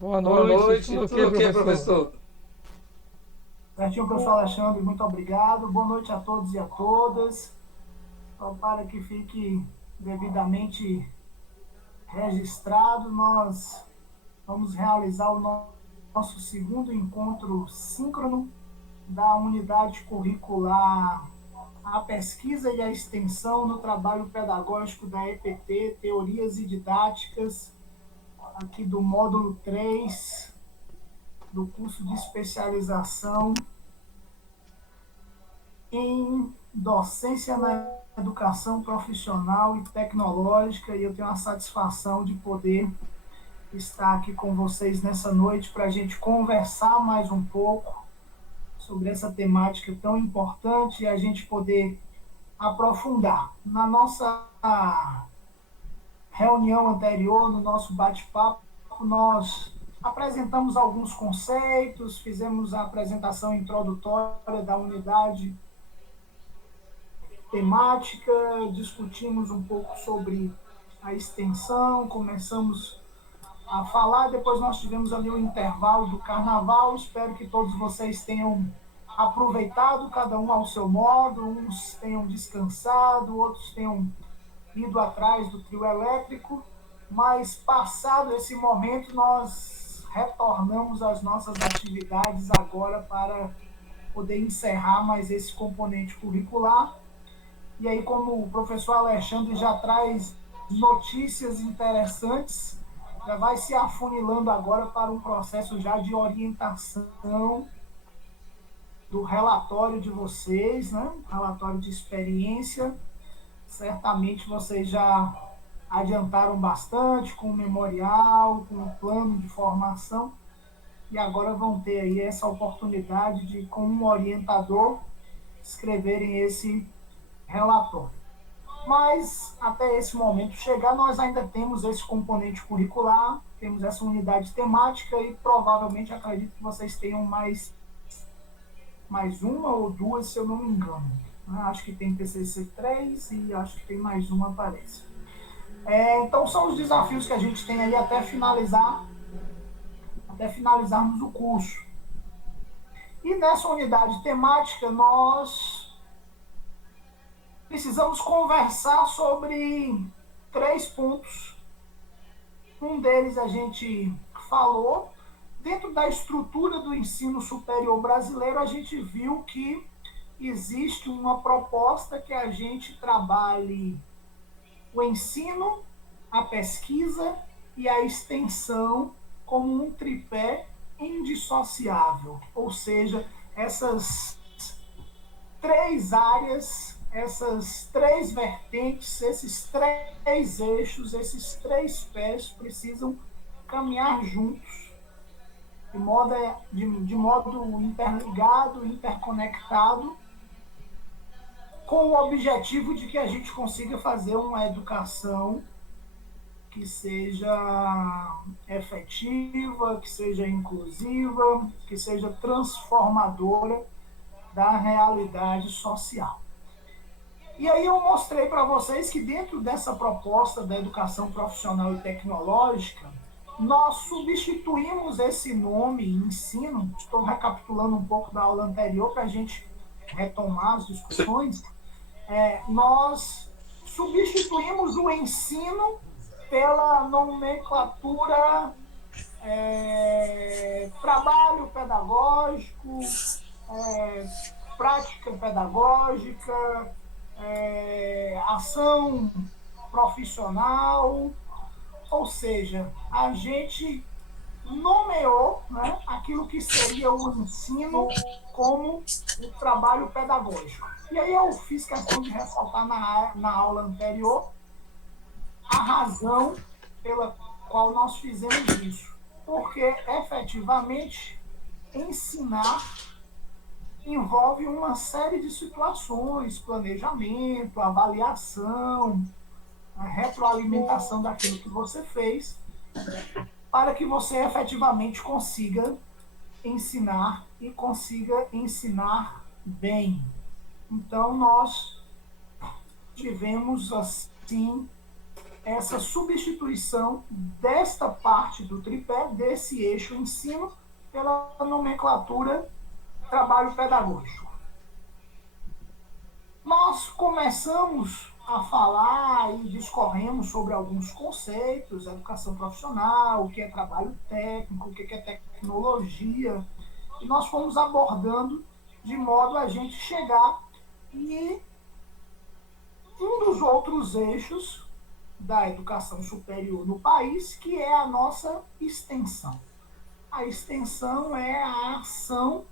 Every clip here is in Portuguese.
Boa Boa noite, noite, tudo ok, tudo ok, professor? professor? Certinho, professor Alexandre, muito obrigado. Boa noite a todos e a todas. Só para que fique devidamente registrado, nós vamos realizar o nosso segundo encontro síncrono da unidade curricular A Pesquisa e a Extensão no Trabalho Pedagógico da EPT, Teorias e Didáticas, aqui do módulo 3 do curso de especialização em docência na educação profissional e tecnológica, e eu tenho a satisfação de poder estar aqui com vocês nessa noite para a gente conversar mais um pouco sobre essa temática tão importante e a gente poder aprofundar. Na nossa reunião anterior, no nosso bate-papo, nós apresentamos alguns conceitos, fizemos a apresentação introdutória da unidade temática, discutimos um pouco sobre a extensão, começamos a falar, depois nós tivemos ali o intervalo do carnaval, espero que todos vocês tenham aproveitado, cada um ao seu modo, uns tenham descansado, outros tenham ido atrás do trio elétrico, mas passado esse momento nós retornamos às nossas atividades agora para poder encerrar mais esse componente curricular. E aí, como o professor Alexandre já traz notícias interessantes, já vai se afunilando agora para um processo já de orientação do relatório de vocês, né? Relatório de experiência. Certamente vocês já adiantaram bastante com o memorial, com o plano de formação, e agora vão ter aí essa oportunidade de, com um orientador, escreverem esse relatório. Mas, até esse momento chegar, nós ainda temos esse componente curricular, temos essa unidade temática e provavelmente acredito que vocês tenham mais uma ou duas, se eu não me engano. Acho que tem TCC 3 e acho que tem mais uma, parece. Então, são os desafios que a gente tem aí até finalizarmos o curso. E nessa unidade temática, nós precisamos conversar sobre 3 pontos. Um deles a gente falou. Dentro da estrutura do ensino superior brasileiro, a gente viu que existe uma proposta que a gente trabalhe o ensino, a pesquisa e a extensão como um tripé indissociável. Ou seja, essas 3 áreas, essas 3 vertentes, esses 3 eixos, esses 3 pés precisam caminhar juntos de modo interligado, interconectado, com o objetivo de que a gente consiga fazer uma educação que seja efetiva, que seja inclusiva, que seja transformadora da realidade social. E aí eu mostrei para vocês que dentro dessa proposta da educação profissional e tecnológica, nós substituímos esse nome ensino, estou recapitulando um pouco da aula anterior para a gente retomar as discussões, nós substituímos o ensino pela nomenclatura trabalho pedagógico, prática pedagógica, ação profissional, ou seja, a gente nomeou, né, aquilo que seria o ensino como o trabalho pedagógico. E aí eu fiz questão de ressaltar na aula anterior a razão pela qual nós fizemos isso. Porque, efetivamente, ensinar envolve uma série de situações, planejamento, avaliação, a retroalimentação daquilo que você fez, para que você efetivamente consiga ensinar e consiga ensinar bem. Então, nós tivemos, assim, essa substituição desta parte do tripé, desse eixo ensino, pela nomenclatura trabalho pedagógico. Nós começamos a falar e discorremos sobre alguns conceitos, educação profissional, o que é trabalho técnico, o que é tecnologia, e nós fomos abordando de modo a gente chegar em um dos outros eixos da educação superior no país, que é a nossa extensão. A extensão é a ação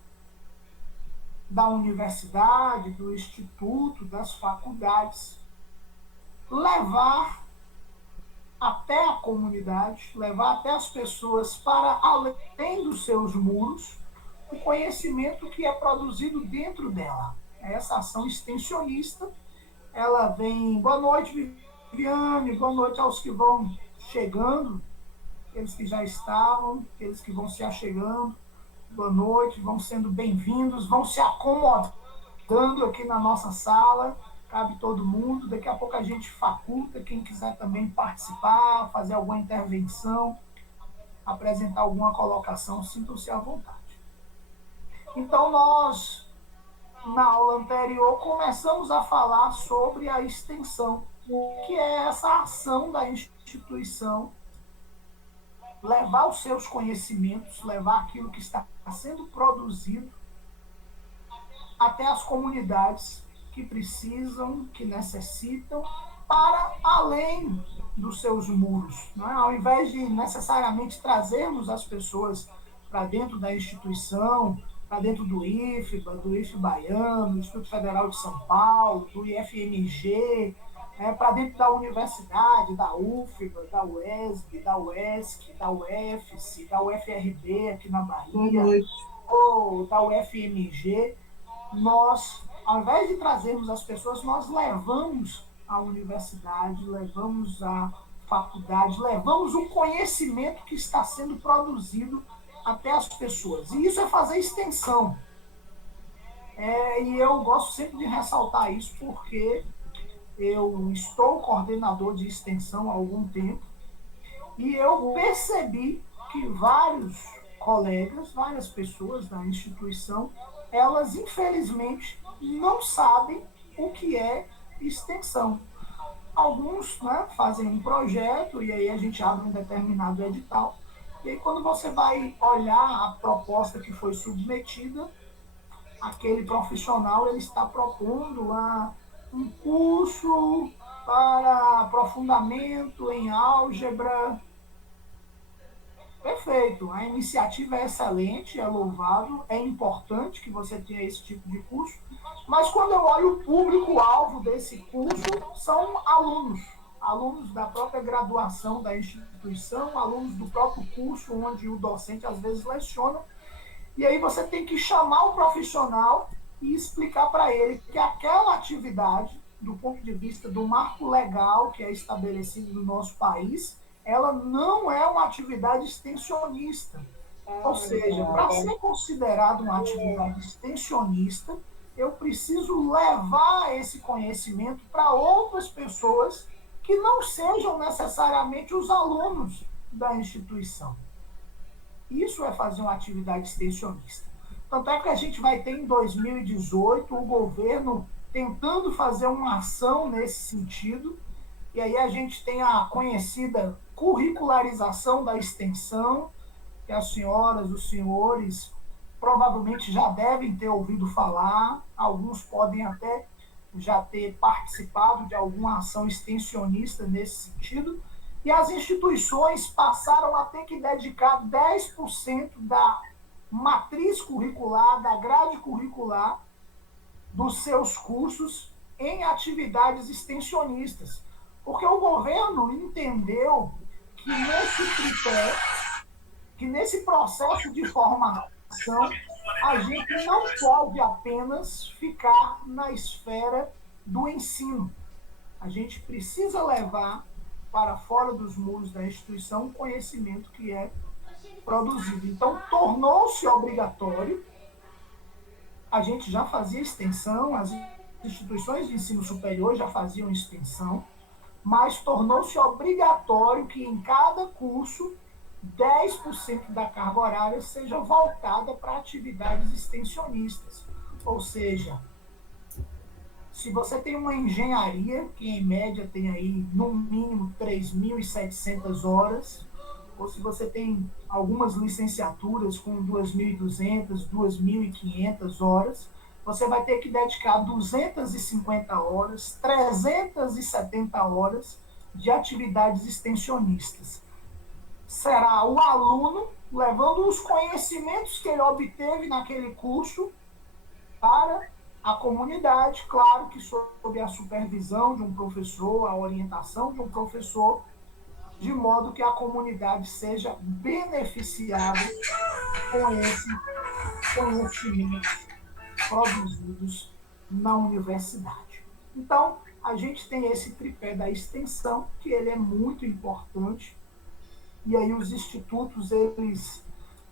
da universidade, do instituto, das faculdades, levar até a comunidade, levar até as pessoas para além dos seus muros o conhecimento que é produzido dentro dela. Essa ação extensionista, ela vem... Boa noite, Viviane, boa noite aos que vão chegando, aqueles que já estavam, aqueles que vão se achegando. Boa noite, vão sendo bem-vindos, vão se acomodando aqui na nossa sala, cabe todo mundo. Daqui a pouco a gente faculta quem quiser também participar, fazer alguma intervenção, apresentar alguma colocação, sintam-se à vontade. Então, nós, na aula anterior, começamos a falar sobre a extensão, que é essa ação da instituição, levar os seus conhecimentos, levar aquilo que está sendo produzido até as comunidades que precisam, que necessitam, para além dos seus muros. Não é? Ao invés de necessariamente trazermos as pessoas para dentro da instituição, para dentro do IFBA, do IF Baiano, do Instituto Federal de São Paulo, do IFMG, para dentro da universidade, da UFBA, da UESB, da UESC, da UFSC, da UFRB aqui na Bahia, ou da UFMG, nós, ao invés de trazermos as pessoas, nós levamos a universidade, levamos a faculdade, levamos o conhecimento que está sendo produzido até as pessoas. E isso é fazer extensão. E eu gosto sempre de ressaltar isso porque eu estou coordenador de extensão há algum tempo e eu percebi que vários colegas, várias pessoas da instituição, elas infelizmente não sabem o que é extensão. Alguns, né, fazem um projeto e aí a gente abre um determinado edital. E aí quando você vai olhar a proposta que foi submetida, aquele profissional ele está propondo um curso para aprofundamento em álgebra. Perfeito, a iniciativa é excelente, é louvável, é importante que você tenha esse tipo de curso, mas quando eu olho o público-alvo desse curso, são alunos da própria graduação da instituição, alunos do próprio curso onde o docente às vezes leciona, e aí você tem que chamar o profissional e explicar para ele que aquela atividade, do ponto de vista do marco legal que é estabelecido no nosso país, ela não é uma atividade extensionista. Ou seja, para ser considerado uma atividade extensionista, eu preciso levar esse conhecimento para outras pessoas que não sejam necessariamente os alunos da instituição. Isso é fazer uma atividade extensionista. Tanto é que a gente vai ter em 2018 o governo tentando fazer uma ação nesse sentido, e aí a gente tem a conhecida curricularização da extensão, que as senhoras, os senhores provavelmente já devem ter ouvido falar, alguns podem até já ter participado de alguma ação extensionista nesse sentido, e as instituições passaram a ter que dedicar 10% da matriz curricular, da grade curricular dos seus cursos em atividades extensionistas. Porque o governo entendeu que nesse tripé, que nesse processo de formação, a gente não pode apenas ficar na esfera do ensino. A gente precisa levar para fora dos muros da instituição o conhecimento que é produzido. Então, tornou-se obrigatório, a gente já fazia extensão, as instituições de ensino superior já faziam extensão, mas tornou-se obrigatório que em cada curso 10% da carga horária seja voltada para atividades extensionistas. Ou seja, se você tem uma engenharia, que em média tem aí no mínimo 3.700 horas, ou se você tem algumas licenciaturas com 2.200, 2.500 horas, você vai ter que dedicar 250 horas, 370 horas de atividades extensionistas. Será o aluno levando os conhecimentos que ele obteve naquele curso para a comunidade, claro que sob a supervisão de um professor, a orientação de um professor, de modo que a comunidade seja beneficiada com esse conhecimentos produzidos na universidade. Então, a gente tem esse tripé da extensão, que ele é muito importante, e aí os institutos, eles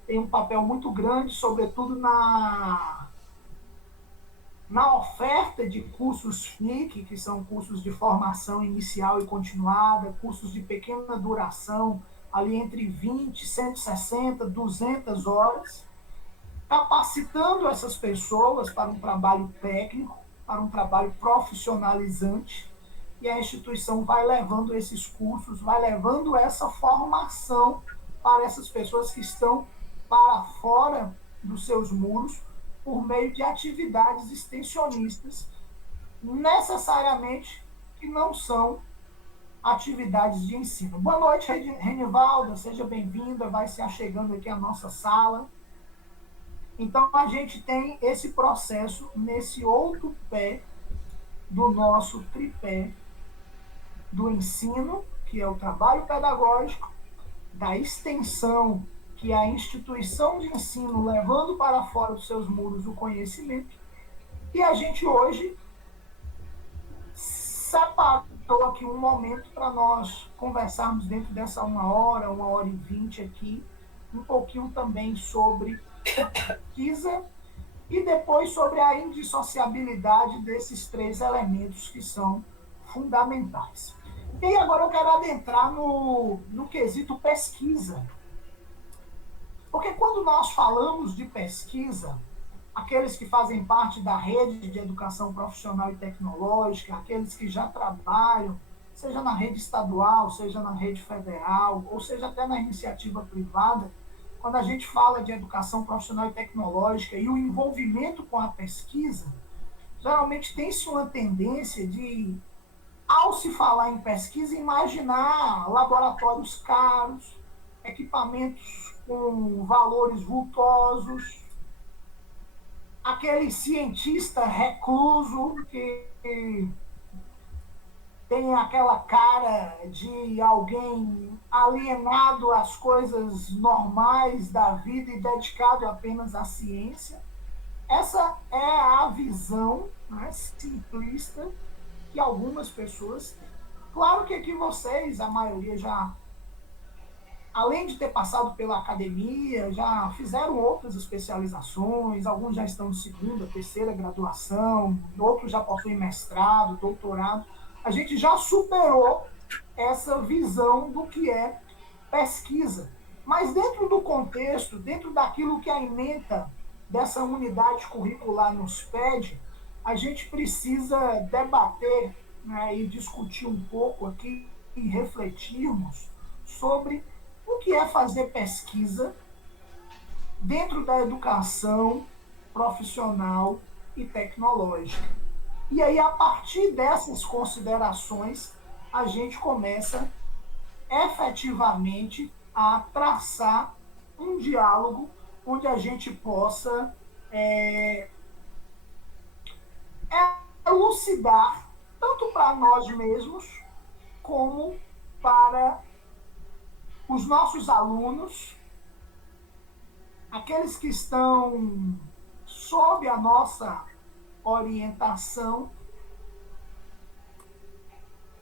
têm um papel muito grande, sobretudo na oferta de cursos FIC, que são cursos de formação inicial e continuada, cursos de pequena duração, ali entre 20, 160, 200 horas, capacitando essas pessoas para um trabalho técnico, para um trabalho profissionalizante, e a instituição vai levando esses cursos, vai levando essa formação para essas pessoas que estão para fora dos seus muros, por meio de atividades extensionistas, necessariamente que não são atividades de ensino. Boa noite, Renivalda, seja bem-vinda, vai se achegando aqui à nossa sala. Então, a gente tem esse processo nesse outro pé do nosso tripé do ensino, que é o trabalho pedagógico, da extensão, que é a instituição de ensino levando para fora dos seus muros o conhecimento, e a gente hoje separou aqui um momento para nós conversarmos dentro dessa 1 hora e 20 aqui, um pouquinho também sobre pesquisa e depois sobre a indissociabilidade desses 3 elementos que são fundamentais. E aí agora eu quero adentrar no quesito pesquisa. Porque quando nós falamos de pesquisa, aqueles que fazem parte da rede de educação profissional e tecnológica, aqueles que já trabalham, seja na rede estadual, seja na rede federal, ou seja até na iniciativa privada, quando a gente fala de educação profissional e tecnológica e o envolvimento com a pesquisa, geralmente tem-se uma tendência de, ao se falar em pesquisa, imaginar laboratórios caros, equipamentos com valores vultosos, aquele cientista recluso que tem aquela cara de alguém alienado às coisas normais da vida e dedicado apenas à ciência. Essa é a visão, né, simplista que algumas pessoas têm. Claro que aqui vocês, a maioria já, além de ter passado pela academia, já fizeram outras especializações, alguns já estão de segunda, terceira graduação, outros já possuem mestrado, doutorado. A gente já superou essa visão do que é pesquisa. Mas dentro do contexto, dentro daquilo que a ementa dessa unidade curricular nos pede, a gente precisa debater, né, e discutir um pouco aqui e refletirmos sobre o que é fazer pesquisa dentro da educação profissional e tecnológica. E aí, a partir dessas considerações, a gente começa efetivamente a traçar um diálogo onde a gente possa elucidar, tanto para nós mesmos, como para os nossos alunos, aqueles que estão sob a nossa orientação,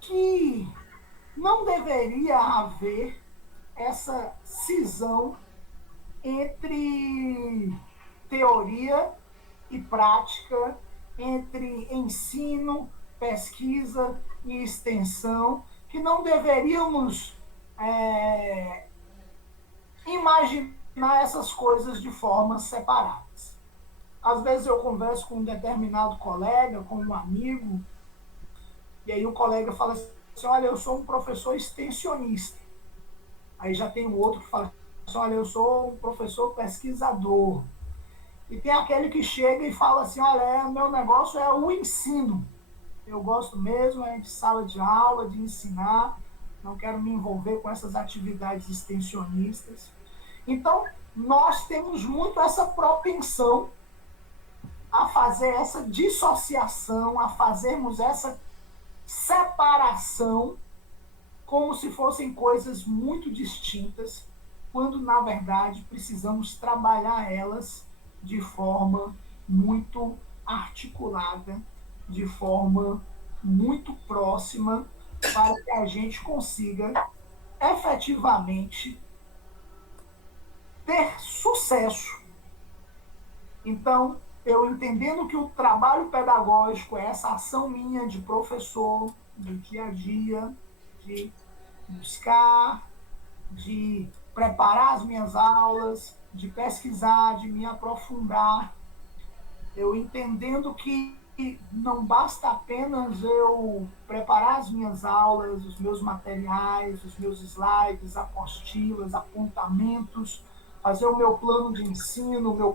que não deveria haver essa cisão entre teoria e prática, entre ensino, pesquisa e extensão, que não deveríamos imaginar essas coisas de formas separadas. Às vezes eu converso com um determinado colega, com um amigo, e aí o colega fala assim, olha, eu sou um professor extensionista. Aí já tem o outro que fala assim, olha, eu sou um professor pesquisador. E tem aquele que chega e fala assim, olha, meu negócio é o ensino. Eu gosto mesmo de sala de aula, de ensinar, não quero me envolver com essas atividades extensionistas. Então, nós temos muito essa propensão a fazer essa dissociação, a fazermos essa separação como se fossem coisas muito distintas, quando, na verdade, precisamos trabalhar elas de forma muito articulada, de forma muito próxima, para que a gente consiga efetivamente ter sucesso. Então, eu entendendo que o trabalho pedagógico é essa ação minha de professor, do dia a dia, de buscar, de preparar as minhas aulas, de pesquisar, de me aprofundar, eu entendendo que não basta apenas eu preparar as minhas aulas, os meus materiais, os meus slides, apostilas, apontamentos, fazer o meu plano de ensino, o meu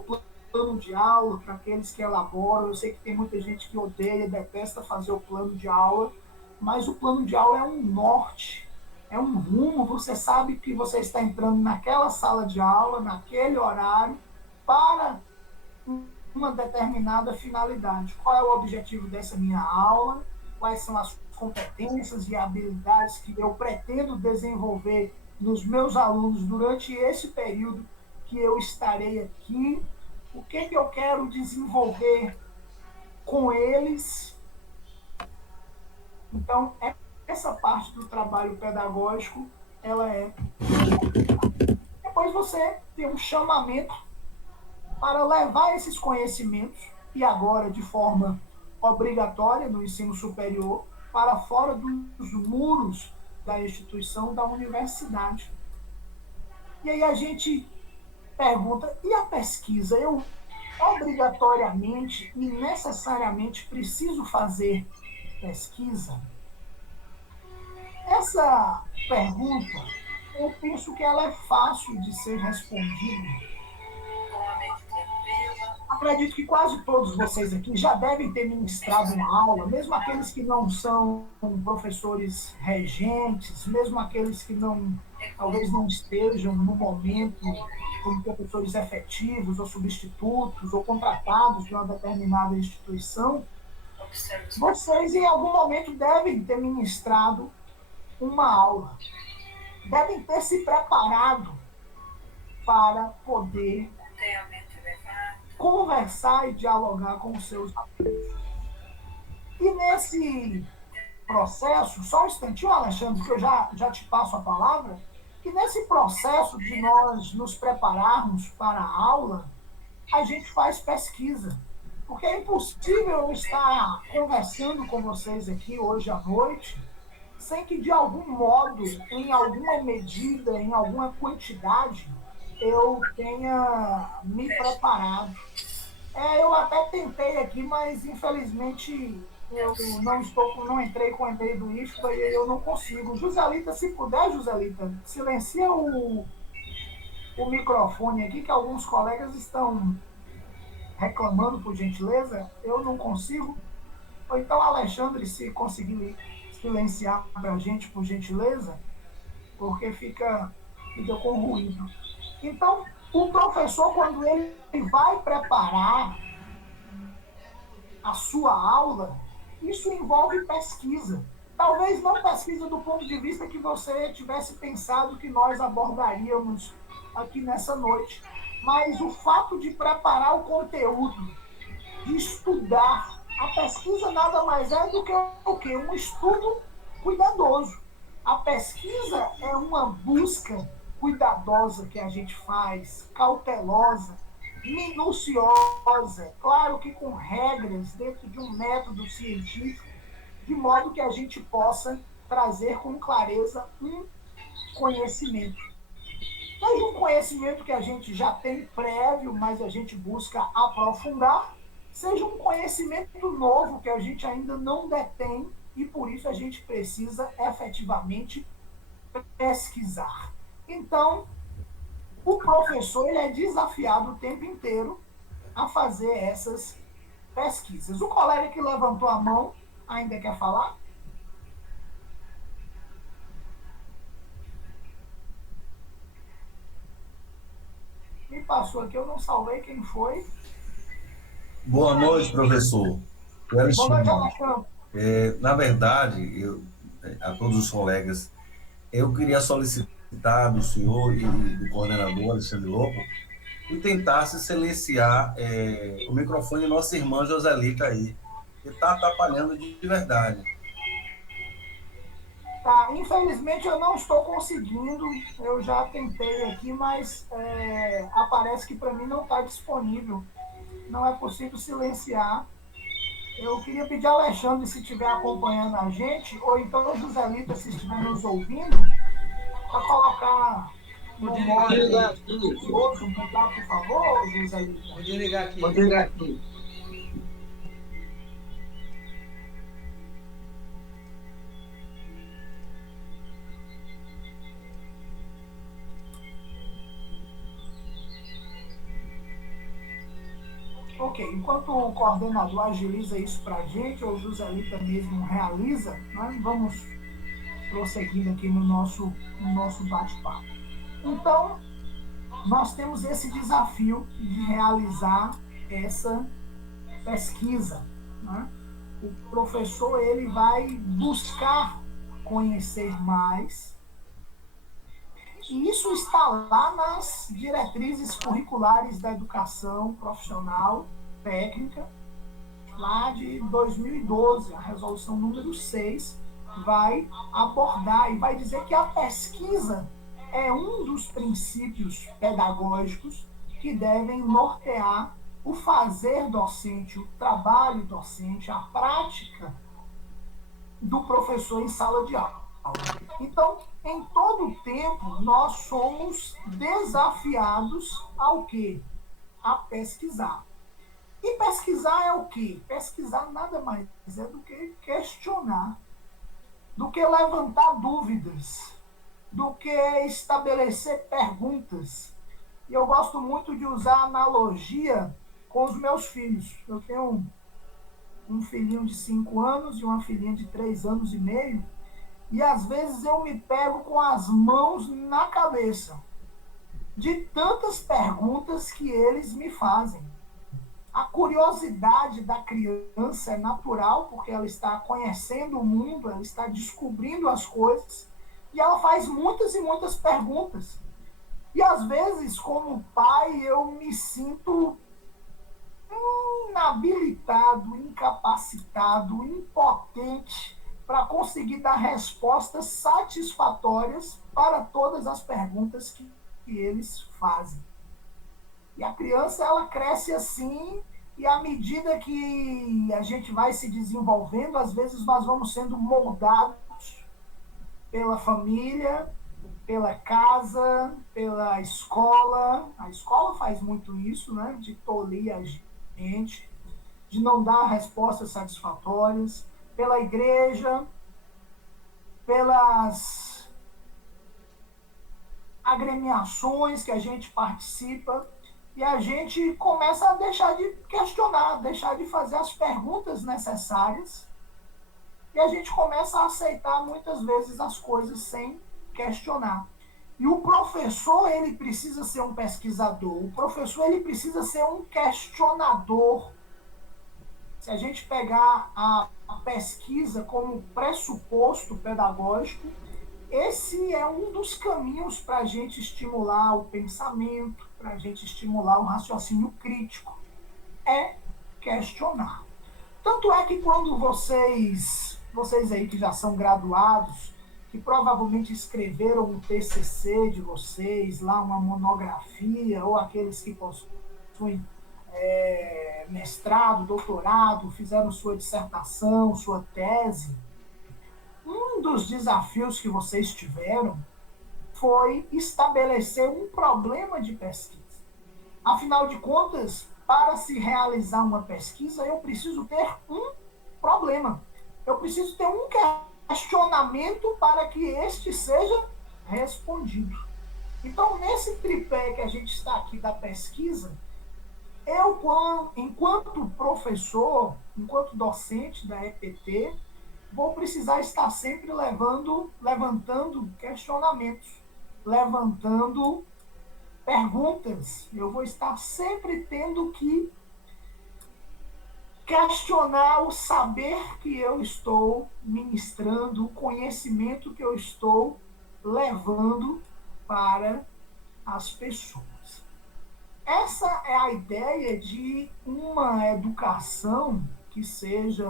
plano de aula para aqueles que elaboram. Eu sei que tem muita gente que odeia, detesta fazer o plano de aula, mas o plano de aula é um norte, é um rumo. Você sabe que você está entrando naquela sala de aula, naquele horário, para uma determinada finalidade. Qual é o objetivo dessa minha aula? Quais são as competências e habilidades que eu pretendo desenvolver nos meus alunos durante esse período que eu estarei aqui? O que eu quero desenvolver com eles? Então, essa parte do trabalho pedagógico, ela é... Depois você tem um chamamento para levar esses conhecimentos, e agora de forma obrigatória no ensino superior, para fora dos muros da instituição, da universidade. E aí a gente pergunta, e a pesquisa? Eu obrigatoriamente e necessariamente preciso fazer pesquisa? Essa pergunta, eu penso que ela é fácil de ser respondida. Acredito que quase todos vocês aqui já devem ter ministrado uma aula, mesmo aqueles que não são professores regentes, mesmo aqueles que talvez não estejam no momento como professores efetivos ou substitutos ou contratados de uma determinada instituição, vocês em algum momento devem ter ministrado uma aula, devem ter se preparado para poder conversar e dialogar com os seus alunos. E nesse processo, só um instantinho, Alexandre, que eu já te passo a palavra, que nesse processo de nós nos prepararmos para a aula, a gente faz pesquisa. Porque é impossível eu estar conversando com vocês aqui hoje à noite sem que, de algum modo, em alguma medida, em alguma quantidade, eu tenha me preparado. Eu até tentei aqui, mas infelizmente eu não entrei com o e-mail do IFBA e eu não consigo. Joselita, se puder, Joselita, silencia o microfone aqui, que alguns colegas estão reclamando, por gentileza. Eu não consigo. Ou então, Alexandre, se conseguir silenciar para a gente, por gentileza, porque fica com ruído. Então, o professor, quando ele vai preparar a sua aula, isso envolve pesquisa. Talvez não pesquisa do ponto de vista que você tivesse pensado que nós abordaríamos aqui nessa noite, mas o fato de preparar o conteúdo, de estudar. A pesquisa nada mais é do que o quê? Um estudo cuidadoso. A pesquisa é uma busca cuidadosa que a gente faz, cautelosa, minuciosa, claro que com regras dentro de um método científico, de modo que a gente possa trazer com clareza um conhecimento. Seja um conhecimento que a gente já tem prévio, mas a gente busca aprofundar, seja um conhecimento novo que a gente ainda não detém e por isso a gente precisa efetivamente pesquisar. Então, o professor ele é desafiado o tempo inteiro a fazer essas pesquisas. O colega que levantou a mão ainda quer falar? Me passou aqui, eu não salvei quem foi. Boa noite, professor. Boa noite, Alexandre. Alexandre. Na verdade, a todos os colegas, eu queria solicitar do senhor e do coordenador, Alexandre Lopo, que tentasse silenciar o microfone de nossa irmã Joselita aí, que está atrapalhando de verdade. Tá, infelizmente eu não estou conseguindo. Eu já tentei aqui, mas aparece que para mim não está disponível. Não é possível silenciar. Eu queria pedir ao Alexandre se estiver acompanhando a gente, ou então o Joselito, se estiver nos ouvindo, para colocar no Pode modo ligar aqui. outro, mutar, por favor, Joselito. Pode ligar aqui. Pode ligar aqui. Ok, enquanto o coordenador agiliza isso para a gente, ou o Joselita mesmo realiza, nós vamos prosseguindo aqui no nosso bate-papo. Então, nós temos esse desafio de realizar essa pesquisa. Né? O professor ele vai buscar conhecer mais, e isso está lá nas diretrizes curriculares da educação profissional técnica, lá de 2012, a resolução número 6 vai abordar e vai dizer que a pesquisa é um dos princípios pedagógicos que devem nortear o fazer docente, o trabalho docente, a prática do professor em sala de aula. Então, em todo tempo, nós somos desafiados ao quê? A pesquisar. E pesquisar é o quê? Pesquisar nada mais é do que questionar, do que levantar dúvidas, do que estabelecer perguntas. E eu gosto muito de usar analogia com os meus filhos. Eu tenho um filhinho de 5 anos e uma filhinha de 3 anos e meio, e às vezes eu me pego com as mãos na cabeça de tantas perguntas que eles me fazem. A curiosidade da criança é natural, porque ela está conhecendo o mundo, ela está descobrindo as coisas, e ela faz muitas e muitas perguntas. E às vezes, como pai, eu me sinto inabilitado, incapacitado, impotente para conseguir dar respostas satisfatórias para todas as perguntas que eles fazem. E a criança, ela cresce assim, e à medida que a gente vai se desenvolvendo, às vezes nós vamos sendo moldados pela família, pela casa, pela escola. A escola faz muito isso, né? De tolir a gente, de não dar respostas satisfatórias, pela igreja, pelas agremiações que a gente participa, e a gente começa a deixar de questionar, deixar de fazer as perguntas necessárias, e a gente começa a aceitar muitas vezes as coisas sem questionar. E o professor, ele precisa ser um pesquisador, o professor, ele precisa ser um questionador. Se a gente pegar a pesquisa como pressuposto pedagógico, esse é um dos caminhos para a gente estimular o pensamento, para a gente estimular o raciocínio crítico, é questionar. Tanto é que quando vocês aí que já são graduados, que provavelmente escreveram um TCC de vocês, lá uma monografia, ou aqueles que possuem mestrado, doutorado, fizeram sua dissertação, sua tese, um dos desafios que vocês tiveram foi estabelecer um problema de pesquisa. Afinal de contas, para se realizar uma pesquisa, eu preciso ter um problema. Eu preciso ter um questionamento para que este seja respondido. Então, nesse tripé que a gente está aqui da pesquisa, eu, enquanto professor, enquanto docente da EPT, vou precisar estar sempre levantando questionamentos, levantando perguntas. Eu vou estar sempre tendo que questionar o saber que eu estou ministrando, o conhecimento que eu estou levando para as pessoas. Essa é a ideia de uma educação que seja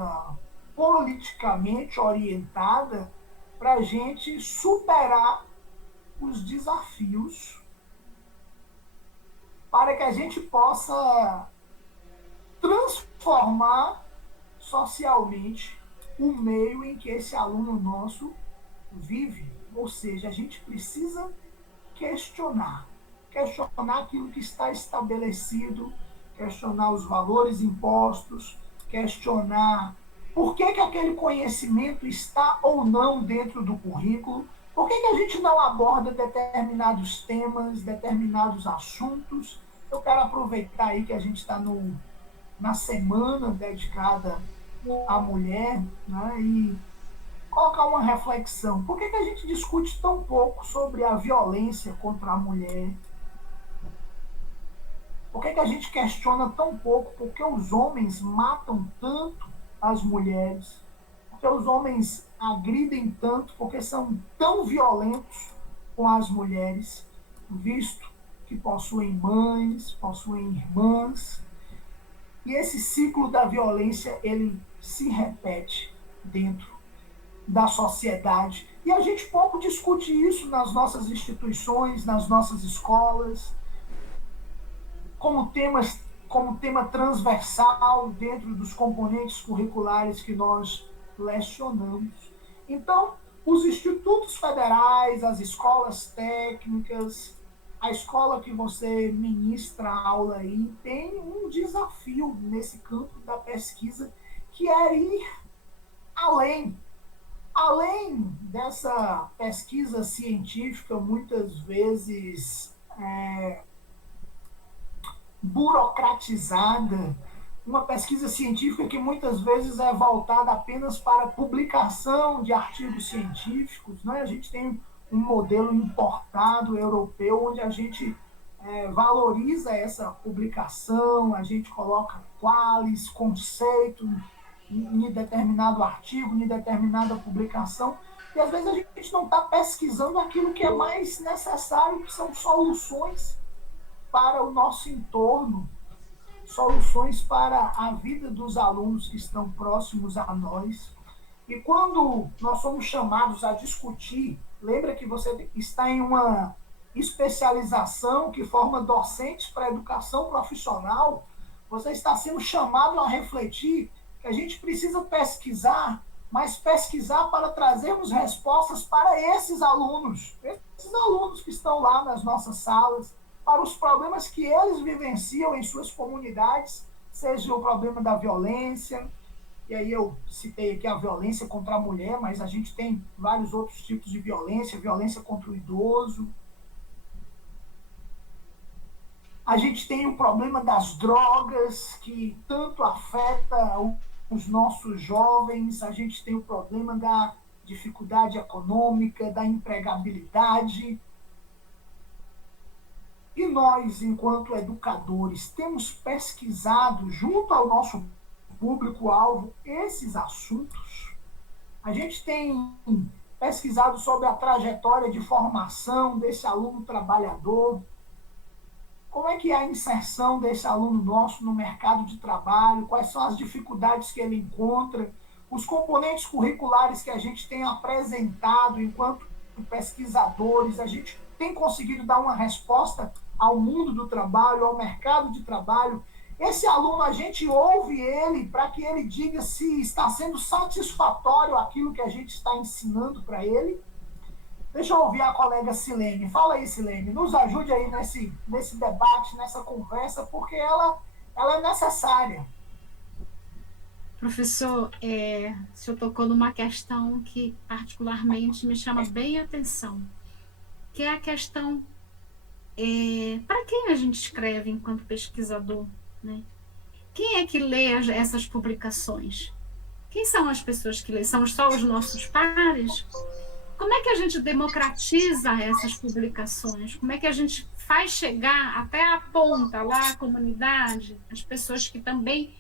politicamente orientada para a gente superar os desafios, para que a gente possa transformar socialmente o meio em que esse aluno nosso vive. Ou seja, a gente precisa questionar aquilo que está estabelecido, questionar os valores impostos, questionar por que aquele conhecimento está ou não dentro do currículo, por que a gente não aborda determinados temas, determinados assuntos. Eu quero aproveitar aí que a gente está na semana dedicada à mulher, né, e colocar uma reflexão. Por que a gente discute tão pouco sobre a violência contra a mulher? Por que a gente questiona tão pouco? Por que os homens matam tanto as mulheres? Por que os homens agridem tanto? Porque são tão violentos com as mulheres, visto que possuem mães, possuem irmãs. E esse ciclo da violência, ele se repete dentro da sociedade. E a gente pouco discute isso nas nossas instituições, nas nossas escolas, como tema transversal dentro dos componentes curriculares que nós lecionamos. Então, os institutos federais, as escolas técnicas, a escola que você ministra a aula aí, tem um desafio nesse campo da pesquisa, que é ir além dessa pesquisa científica, muitas vezes burocratizada, uma pesquisa científica que muitas vezes é voltada apenas para a publicação de artigos científicos, né? A gente tem um modelo importado europeu onde a gente valoriza essa publicação, a gente coloca qualis, conceito em determinado artigo, em determinada publicação, e às vezes a gente não está pesquisando aquilo que é mais necessário, que são soluções para o nosso entorno, soluções para a vida dos alunos que estão próximos a nós. E quando nós somos chamados a discutir, lembra que você está em uma especialização que forma docentes para a educação profissional, você está sendo chamado a refletir que a gente precisa pesquisar, mas pesquisar para trazermos respostas para esses alunos que estão lá nas nossas salas, para os problemas que eles vivenciam em suas comunidades, seja o problema da violência, e aí eu citei aqui a violência contra a mulher, mas a gente tem vários outros tipos de violência, violência contra o idoso. A gente tem o problema das drogas, que tanto afeta os nossos jovens, a gente tem o problema da dificuldade econômica, da empregabilidade. E nós, enquanto educadores, temos pesquisado junto ao nosso público-alvo esses assuntos. A gente tem pesquisado sobre a trajetória de formação desse aluno trabalhador, como é que é a inserção desse aluno nosso no mercado de trabalho, quais são as dificuldades que ele encontra, os componentes curriculares que a gente tem apresentado enquanto pesquisadores, a gente tem conseguido dar uma resposta ao mundo do trabalho, ao mercado de trabalho, Esse aluno, a gente ouve ele para que ele diga se está sendo satisfatório aquilo que a gente está ensinando para ele. Deixa eu ouvir a colega Silene. Fala aí, Silene. Nos ajude aí nesse debate, nessa conversa, porque ela é necessária. Professor, o senhor tocou numa questão que particularmente me chama bem a atenção, que é a questão para quem a gente escreve enquanto pesquisador, né? Quem é que lê essas publicações? Quem são as pessoas que lêem? São só os nossos pares? Como é que a gente democratiza essas publicações? Como é que a gente faz chegar até a ponta, lá, a comunidade, as pessoas que também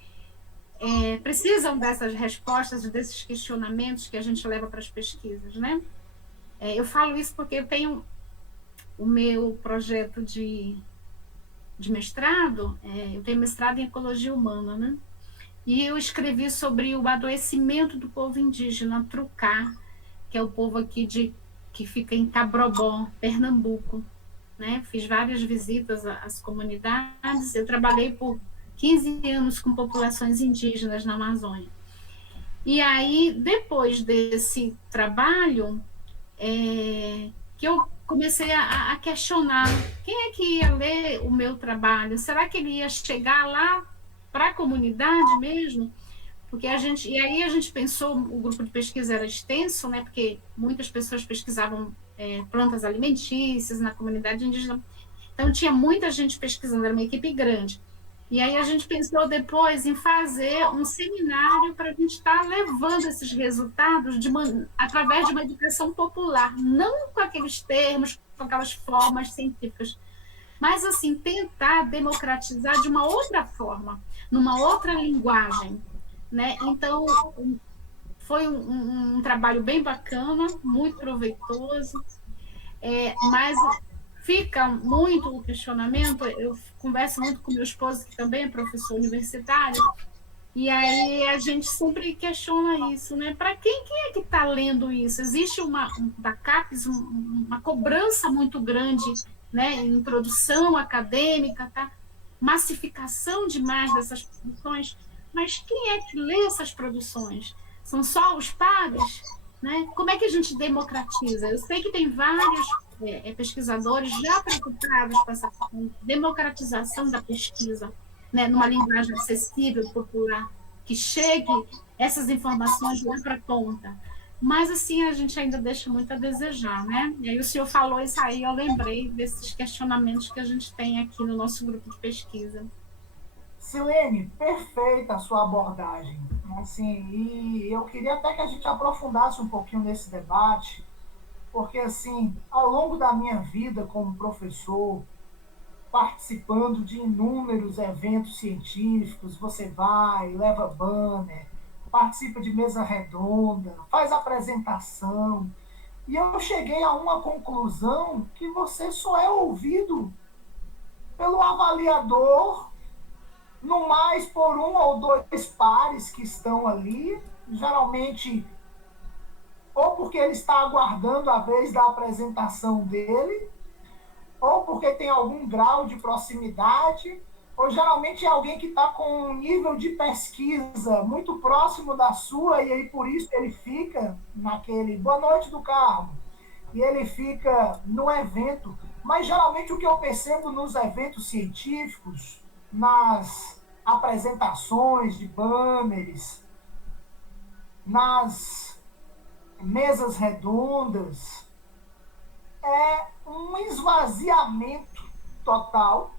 precisam dessas respostas, desses questionamentos que a gente leva para as pesquisas, né? Eu falo isso porque eu tenho o meu projeto de mestrado, eu tenho mestrado em ecologia humana, né? E eu escrevi sobre o adoecimento do povo indígena Trucá, que é o povo aqui que fica em Tabrobó, Pernambuco, né? Fiz várias visitas às comunidades, eu trabalhei por 15 anos com populações indígenas na Amazônia. E aí, depois desse trabalho, que eu comecei a questionar quem é que ia ler o meu trabalho? Será que ele ia chegar lá para a comunidade mesmo? Porque e aí a gente pensou, o grupo de pesquisa era extenso, né? Porque muitas pessoas pesquisavam plantas alimentícias na comunidade indígena. Então, tinha muita gente pesquisando, era uma equipe grande. E aí a gente pensou depois em fazer um seminário para a gente estar levando esses resultados através de uma educação popular, não com aqueles termos, com aquelas formas científicas, mas assim, tentar democratizar de uma outra forma, numa outra linguagem, né? Então, foi um trabalho bem bacana, muito proveitoso, mas fica muito o questionamento. Eu converso muito com meu esposo, que também é professor universitário, e aí a gente sempre questiona isso, né? Para quem é que está lendo isso? Existe da CAPES uma cobrança muito grande, né, em produção acadêmica, tá? Massificação demais dessas produções, mas quem é que lê essas produções? São só os pares? Né? Como é que a gente democratiza? Eu sei que tem vários pesquisadores já preocupados com essa democratização da pesquisa, né? Numa linguagem acessível, popular, que chegue essas informações lá para a ponta. Mas, assim, a gente ainda deixa muito a desejar, né? E aí o senhor falou isso aí, eu lembrei desses questionamentos que a gente tem aqui no nosso grupo de pesquisa. Silene, perfeita a sua abordagem. Assim, e eu queria até que a gente aprofundasse um pouquinho nesse debate, porque, assim, ao longo da minha vida como professor, participando de inúmeros eventos científicos, você vai, leva banner, participa de mesa redonda, faz apresentação, e eu cheguei a uma conclusão que você só é ouvido pelo avaliador, no mais por um ou dois pares que estão ali, geralmente ou porque ele está aguardando a vez da apresentação dele, ou porque tem algum grau de proximidade, ou geralmente é alguém que está com um nível de pesquisa muito próximo da sua, e aí por isso ele fica naquele boa noite do carro, e ele fica no evento. Mas geralmente o que eu percebo nos eventos científicos, nas apresentações de banners, nas mesas redondas, é um esvaziamento total.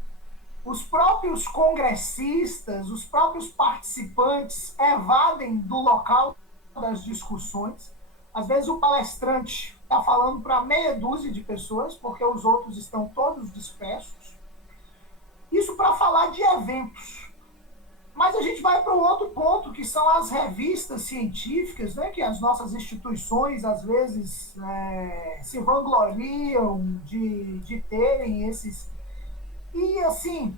Os próprios congressistas, os próprios participantes evadem do local das discussões. Às vezes o palestrante está falando para meia dúzia de pessoas, porque os outros estão todos dispersos. Isso para falar de eventos. Mas a gente vai para o outro ponto, que são as revistas científicas, né, que as nossas instituições, às vezes, se vangloriam de terem esses. E, assim,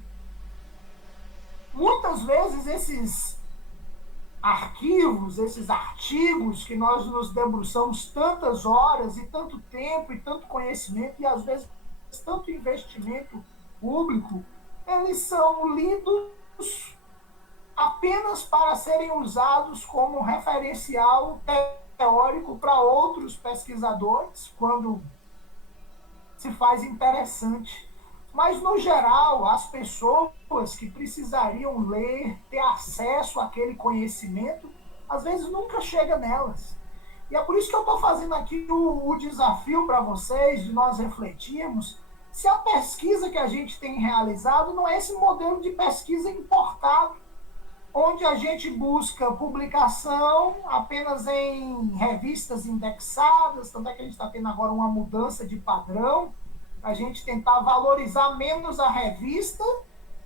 muitas vezes esses arquivos, esses artigos que nós nos debruçamos tantas horas e tanto tempo e tanto conhecimento e, às vezes, tanto investimento público, eles são lidos apenas para serem usados como referencial teórico para outros pesquisadores, quando se faz interessante. Mas, no geral, as pessoas que precisariam ler, ter acesso àquele conhecimento, às vezes nunca chega nelas. E é por isso que eu estou fazendo aqui o desafio para vocês, de nós refletirmos se a pesquisa que a gente tem realizado não é esse modelo de pesquisa importado, onde a gente busca publicação apenas em revistas indexadas, tanto é que a gente está tendo agora uma mudança de padrão, a gente tentar valorizar menos a revista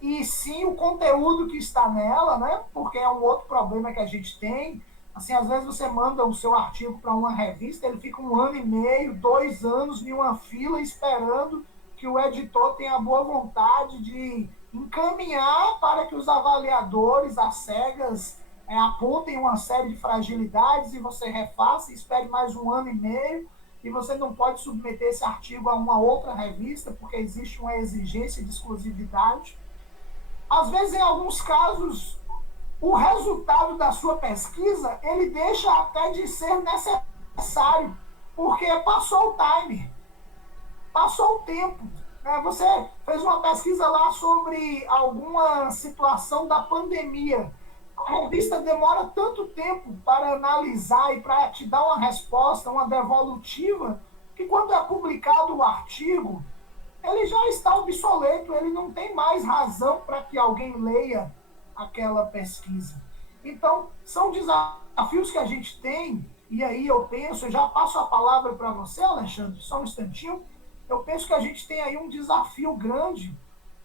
e sim o conteúdo que está nela, né? Porque é um outro problema que a gente tem. Assim, às vezes você manda o seu artigo para uma revista, ele fica 1 ano e meio, 2 anos em uma fila esperando que o editor tenha a boa vontade de encaminhar para que os avaliadores, às cegas, apontem uma série de fragilidades e você refaça e espere mais 1 ano e meio, e você não pode submeter esse artigo a uma outra revista porque existe uma exigência de exclusividade. Às vezes, em alguns casos, o resultado da sua pesquisa, ele deixa até de ser necessário, porque passou o time, passou o tempo. Você fez uma pesquisa lá sobre alguma situação da pandemia. A revista demora tanto tempo para analisar e para te dar uma resposta, uma devolutiva, que quando é publicado o artigo, ele já está obsoleto, ele não tem mais razão para que alguém leia aquela pesquisa. Então, são desafios que a gente tem, e aí eu penso, eu já passo a palavra para você, Alexandre, só um instantinho. Eu penso que a gente tem aí um desafio grande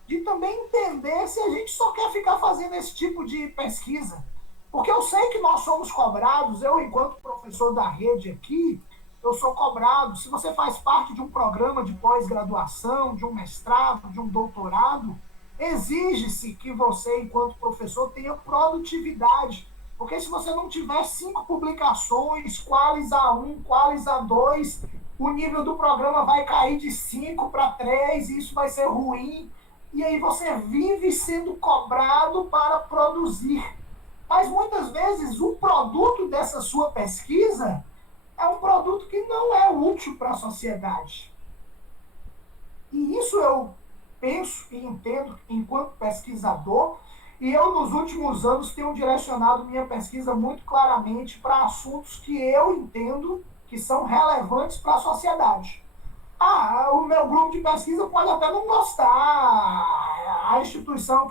de também entender se a gente só quer ficar fazendo esse tipo de pesquisa. Porque eu sei que nós somos cobrados, eu, enquanto professor da rede aqui, eu sou cobrado. Se você faz parte de um programa de pós-graduação, de um mestrado, de um doutorado, exige-se que você, enquanto professor, tenha produtividade. Porque se você não tiver 5 publicações, qualis A1, qualis A2, o nível do programa vai cair de 5 para 3, e isso vai ser ruim. E aí você vive sendo cobrado para produzir. Mas muitas vezes o produto dessa sua pesquisa é um produto que não é útil para a sociedade. E isso eu penso e entendo enquanto pesquisador, e eu nos últimos anos tenho direcionado minha pesquisa muito claramente para assuntos que eu entendo que são relevantes para a sociedade. O meu grupo de pesquisa pode até não gostar, a instituição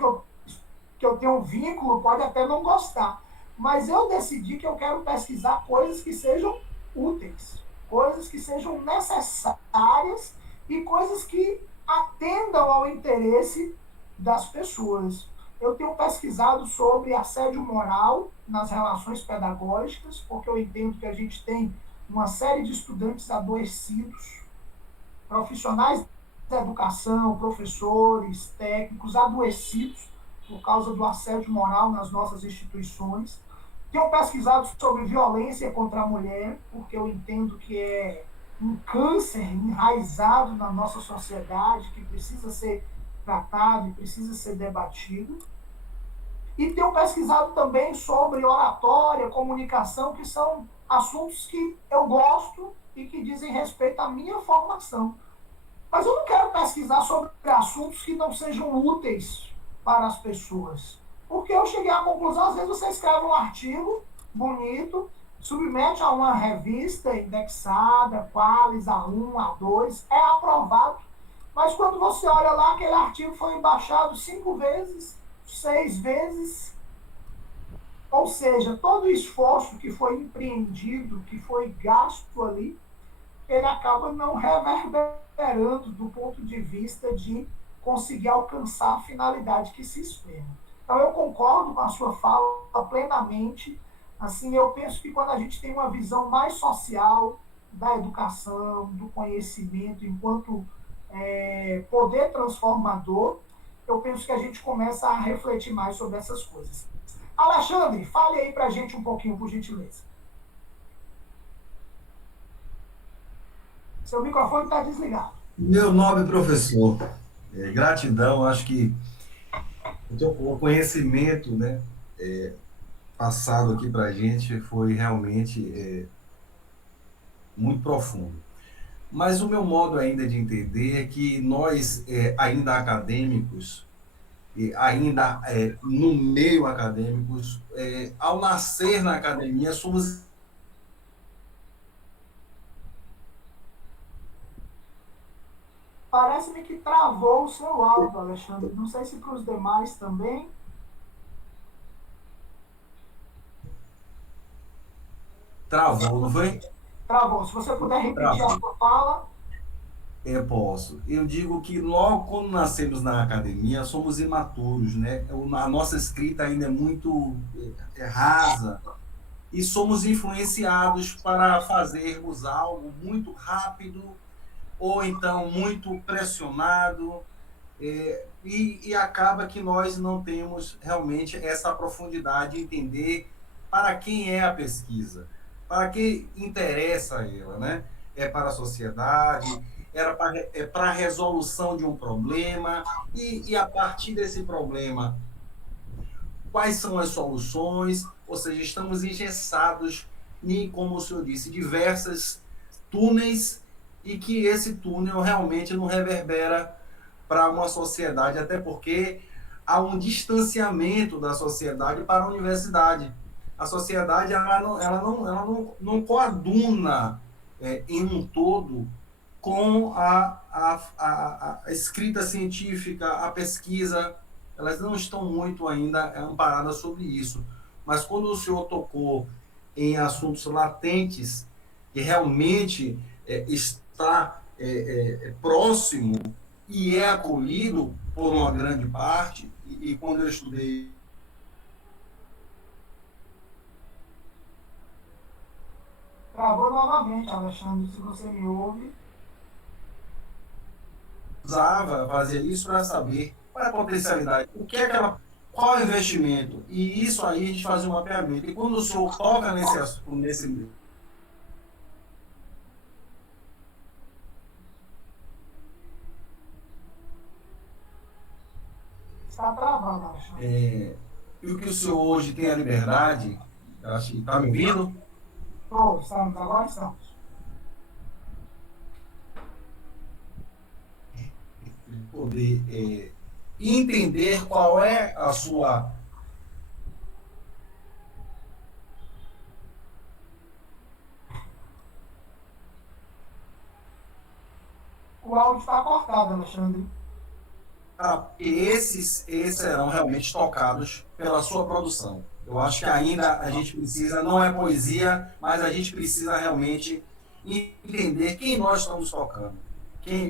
que eu tenho um vínculo pode até não gostar, mas eu decidi que eu quero pesquisar coisas que sejam úteis, coisas que sejam necessárias e coisas que atendam ao interesse das pessoas. Eu tenho pesquisado sobre assédio moral nas relações pedagógicas, porque eu entendo que a gente tem uma série de estudantes adoecidos, profissionais da educação, professores, técnicos adoecidos por causa do assédio moral nas nossas instituições. Tenho pesquisado sobre violência contra a mulher, porque eu entendo que é um câncer enraizado na nossa sociedade, que precisa ser tratado e precisa ser debatido. E tenho pesquisado também sobre oratória, comunicação, que são assuntos que eu gosto e que dizem respeito à minha formação. Mas eu não quero pesquisar sobre assuntos que não sejam úteis para as pessoas. Porque eu cheguei à conclusão, às vezes você escreve um artigo bonito, submete a uma revista indexada, qualis, A1, A2, é aprovado. Mas quando você olha lá, aquele artigo foi baixado 5 vezes, 6 vezes. Ou seja, todo o esforço que foi empreendido, que foi gasto ali, ele acaba não reverberando do ponto de vista de conseguir alcançar a finalidade que se espera. Então, eu concordo com a sua fala plenamente. Assim, eu penso que quando a gente tem uma visão mais social da educação, do conhecimento, enquanto poder transformador, eu penso que a gente começa a refletir mais sobre essas coisas. Alexandre, fale aí para a gente um pouquinho, por gentileza. Seu microfone está desligado. Meu nobre professor, gratidão, acho que o conhecimento, né, passado aqui para a gente foi realmente muito profundo. Mas o meu modo ainda de entender é que nós, ainda acadêmicos, ainda no meio acadêmicos, ao nascer na academia, somos. Parece-me que travou o seu áudio, Alexandre. Não sei se para os demais também. Travou, não foi? Travou. Se você puder repetir a Travou. sua fala. Posso. Eu digo que logo quando nascemos na academia, somos imaturos, né? A nossa escrita ainda é muito rasa e somos influenciados para fazermos algo muito rápido ou então muito pressionado, e acaba que nós não temos realmente essa profundidade de entender para quem é a pesquisa, para que interessa ela, né? É para a sociedade, é para a resolução de um problema, e a partir desse problema, quais são as soluções, ou seja, estamos engessados em, como o senhor disse, diversas túneis, e que esse túnel realmente não reverbera para uma sociedade, até porque há um distanciamento da sociedade para a universidade. A sociedade ela não coaduna em um todo com a escrita científica, a pesquisa, elas não estão muito ainda amparadas sobre isso. Mas quando o senhor tocou em assuntos latentes, que realmente está próximo e é acolhido por uma grande parte, e quando eu estudei. Travou novamente, Alexandre, se você me ouve. Usava, fazia isso para saber qual é a potencialidade, o que é aquela, qual é o investimento, e isso aí a gente fazia um mapeamento. E quando o senhor toca nesse Está travado, Alexandre. e o que o senhor hoje tem a liberdade, acho que está me ouvindo? Estamos, agora estamos. Poder entender qual é a sua. O áudio está cortado, Alexandre. Esses serão realmente tocados pela sua produção. Eu acho que ainda a gente precisa, não é poesia, mas a gente precisa realmente entender quem nós estamos tocando,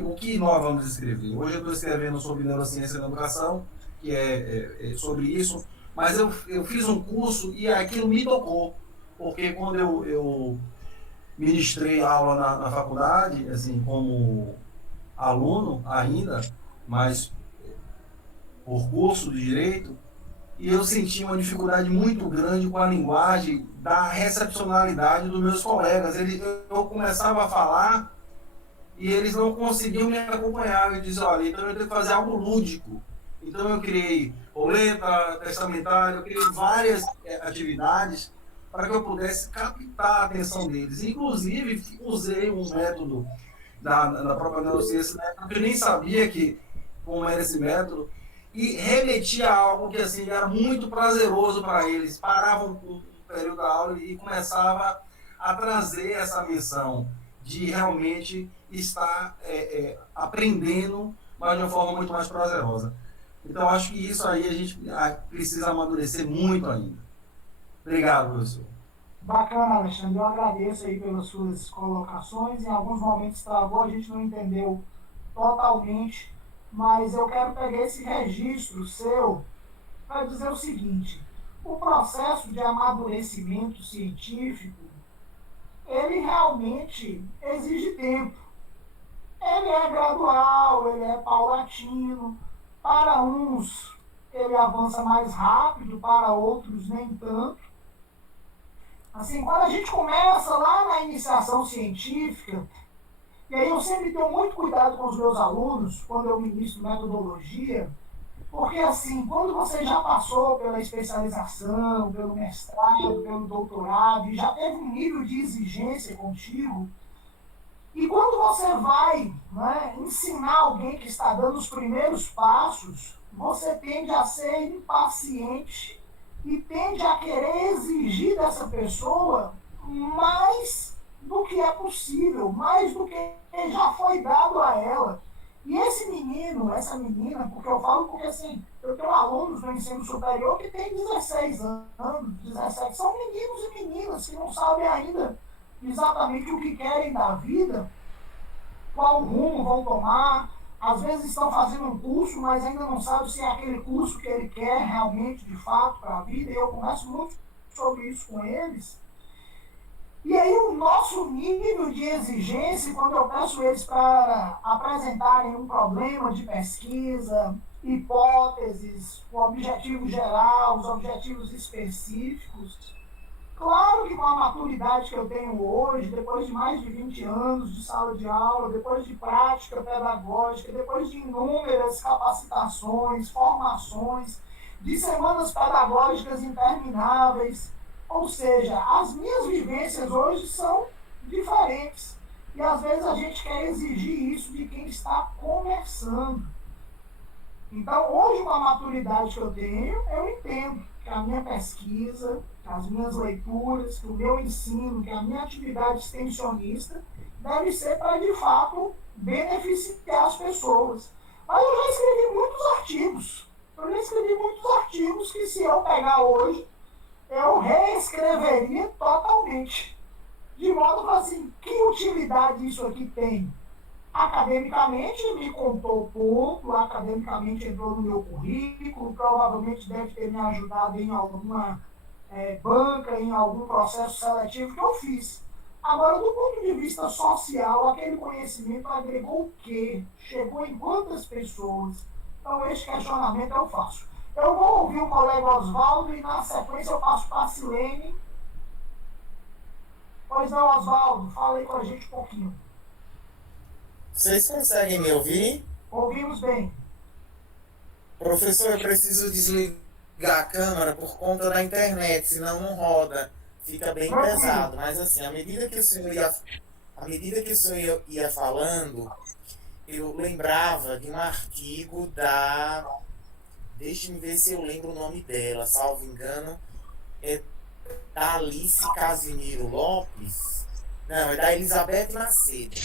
o que nós vamos escrever. Hoje eu estou escrevendo sobre neurociência na educação, que é sobre isso, mas eu fiz um curso e aquilo me tocou, porque quando eu ministrei aula na faculdade, assim, como aluno ainda, mas por curso de direito, e eu senti uma dificuldade muito grande com a linguagem da recepcionalidade dos meus colegas. Eu começava a falar e eles não conseguiam me acompanhar. Eu disse, olha, então eu tenho que fazer algo lúdico. Então eu criei roleta, testamentário, eu criei várias atividades para que eu pudesse captar a atenção deles. Inclusive, usei um método da própria neurociência, né, porque eu nem sabia como era esse método, e remetia a algo que assim, era muito prazeroso para eles. Paravam um período da aula e começava a trazer essa menção de realmente estar aprendendo, mas de uma forma muito mais prazerosa. Então, acho que isso aí a gente precisa amadurecer muito ainda. Obrigado, professor. Bacana, Alexandre. Eu agradeço aí pelas suas colocações. Em alguns momentos travou, a gente não entendeu totalmente, mas eu quero pegar esse registro seu para dizer o seguinte: o processo de amadurecimento científico, ele realmente exige tempo. Ele é gradual, ele é paulatino. Para uns, ele avança mais rápido, para outros, nem tanto. Assim, quando a gente começa lá na iniciação científica, e aí eu sempre tenho muito cuidado com os meus alunos, quando eu ministro metodologia, Porque, assim, quando você já passou pela especialização, pelo mestrado, pelo doutorado, e já teve um nível de exigência contigo, e quando você vai, né, ensinar alguém que está dando os primeiros passos, você tende a ser impaciente e tende a querer exigir dessa pessoa mais do que é possível, mais do que já foi dado a ela. E esse menino, essa menina, porque eu falo porque assim, eu tenho alunos no ensino superior que têm 16 anos, 17, são meninos e meninas que não sabem ainda exatamente o que querem da vida, qual rumo vão tomar. Às vezes estão fazendo um curso, mas ainda não sabem se é aquele curso que ele quer realmente, de fato, para a vida. E eu converso muito sobre isso com eles. E aí o nosso nível de exigência, quando eu peço eles para apresentarem um problema de pesquisa, hipóteses, o objetivo geral, os objetivos específicos, claro que com a maturidade que eu tenho hoje, depois de mais de 20 anos de sala de aula, depois de prática pedagógica, depois de inúmeras capacitações, formações, de semanas pedagógicas intermináveis, ou seja, as minhas vivências hoje são diferentes. E às vezes a gente quer exigir isso de quem está começando. Então, hoje, com a maturidade que eu tenho, eu entendo que a minha pesquisa, que as minhas leituras, que o meu ensino, que a minha atividade extensionista deve ser para, de fato, beneficiar as pessoas. Mas eu já escrevi muitos artigos. Eu já escrevi muitos artigos que, se eu pegar hoje, eu reescreveria totalmente. De modo que, assim, que utilidade isso aqui tem? Academicamente, me contou pouco, academicamente entrou no meu currículo, provavelmente deve ter me ajudado em alguma banca, em algum processo seletivo que eu fiz. Agora, do ponto de vista social, aquele conhecimento agregou o quê? Chegou em quantas pessoas? Então, esse questionamento eu faço. Eu vou ouvir o colega Oswaldo e, na sequência, eu passo para a Silene. Pois não, Oswaldo, fala aí com a gente um pouquinho. Vocês conseguem me ouvir? Ouvimos bem. Professor, eu preciso desligar a câmera por conta da internet, senão não roda. Fica bem pesado. Mas assim, à medida que o senhor ia falando, eu lembrava de um artigo da... Deixe-me ver se eu lembro o nome dela, salvo engano, é da Alice Casimiro Lopes. Não, é da Elizabeth Macedo.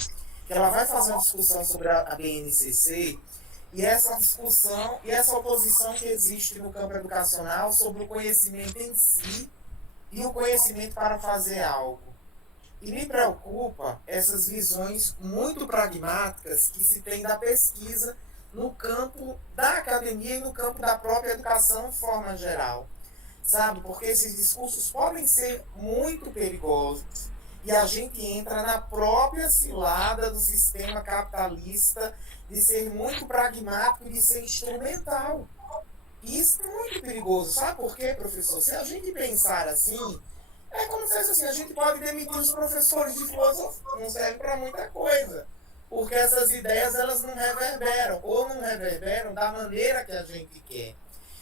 Que ela vai fazer uma discussão sobre a BNCC e essa discussão e essa oposição que existe no campo educacional sobre o conhecimento em si e o conhecimento para fazer algo. E me preocupa essas visões muito pragmáticas que se tem da pesquisa no campo da academia e no campo da própria educação de forma geral. Sabe? Porque esses discursos podem ser muito perigosos. E a gente entra na própria cilada do sistema capitalista de ser muito pragmático e de ser instrumental. E isso é muito perigoso. Sabe por quê, professor? Se a gente pensar assim, é como se assim, a gente pode demitir os professores de filosofia, não serve para muita coisa. Porque essas ideias elas não reverberam, ou não reverberam da maneira que a gente quer.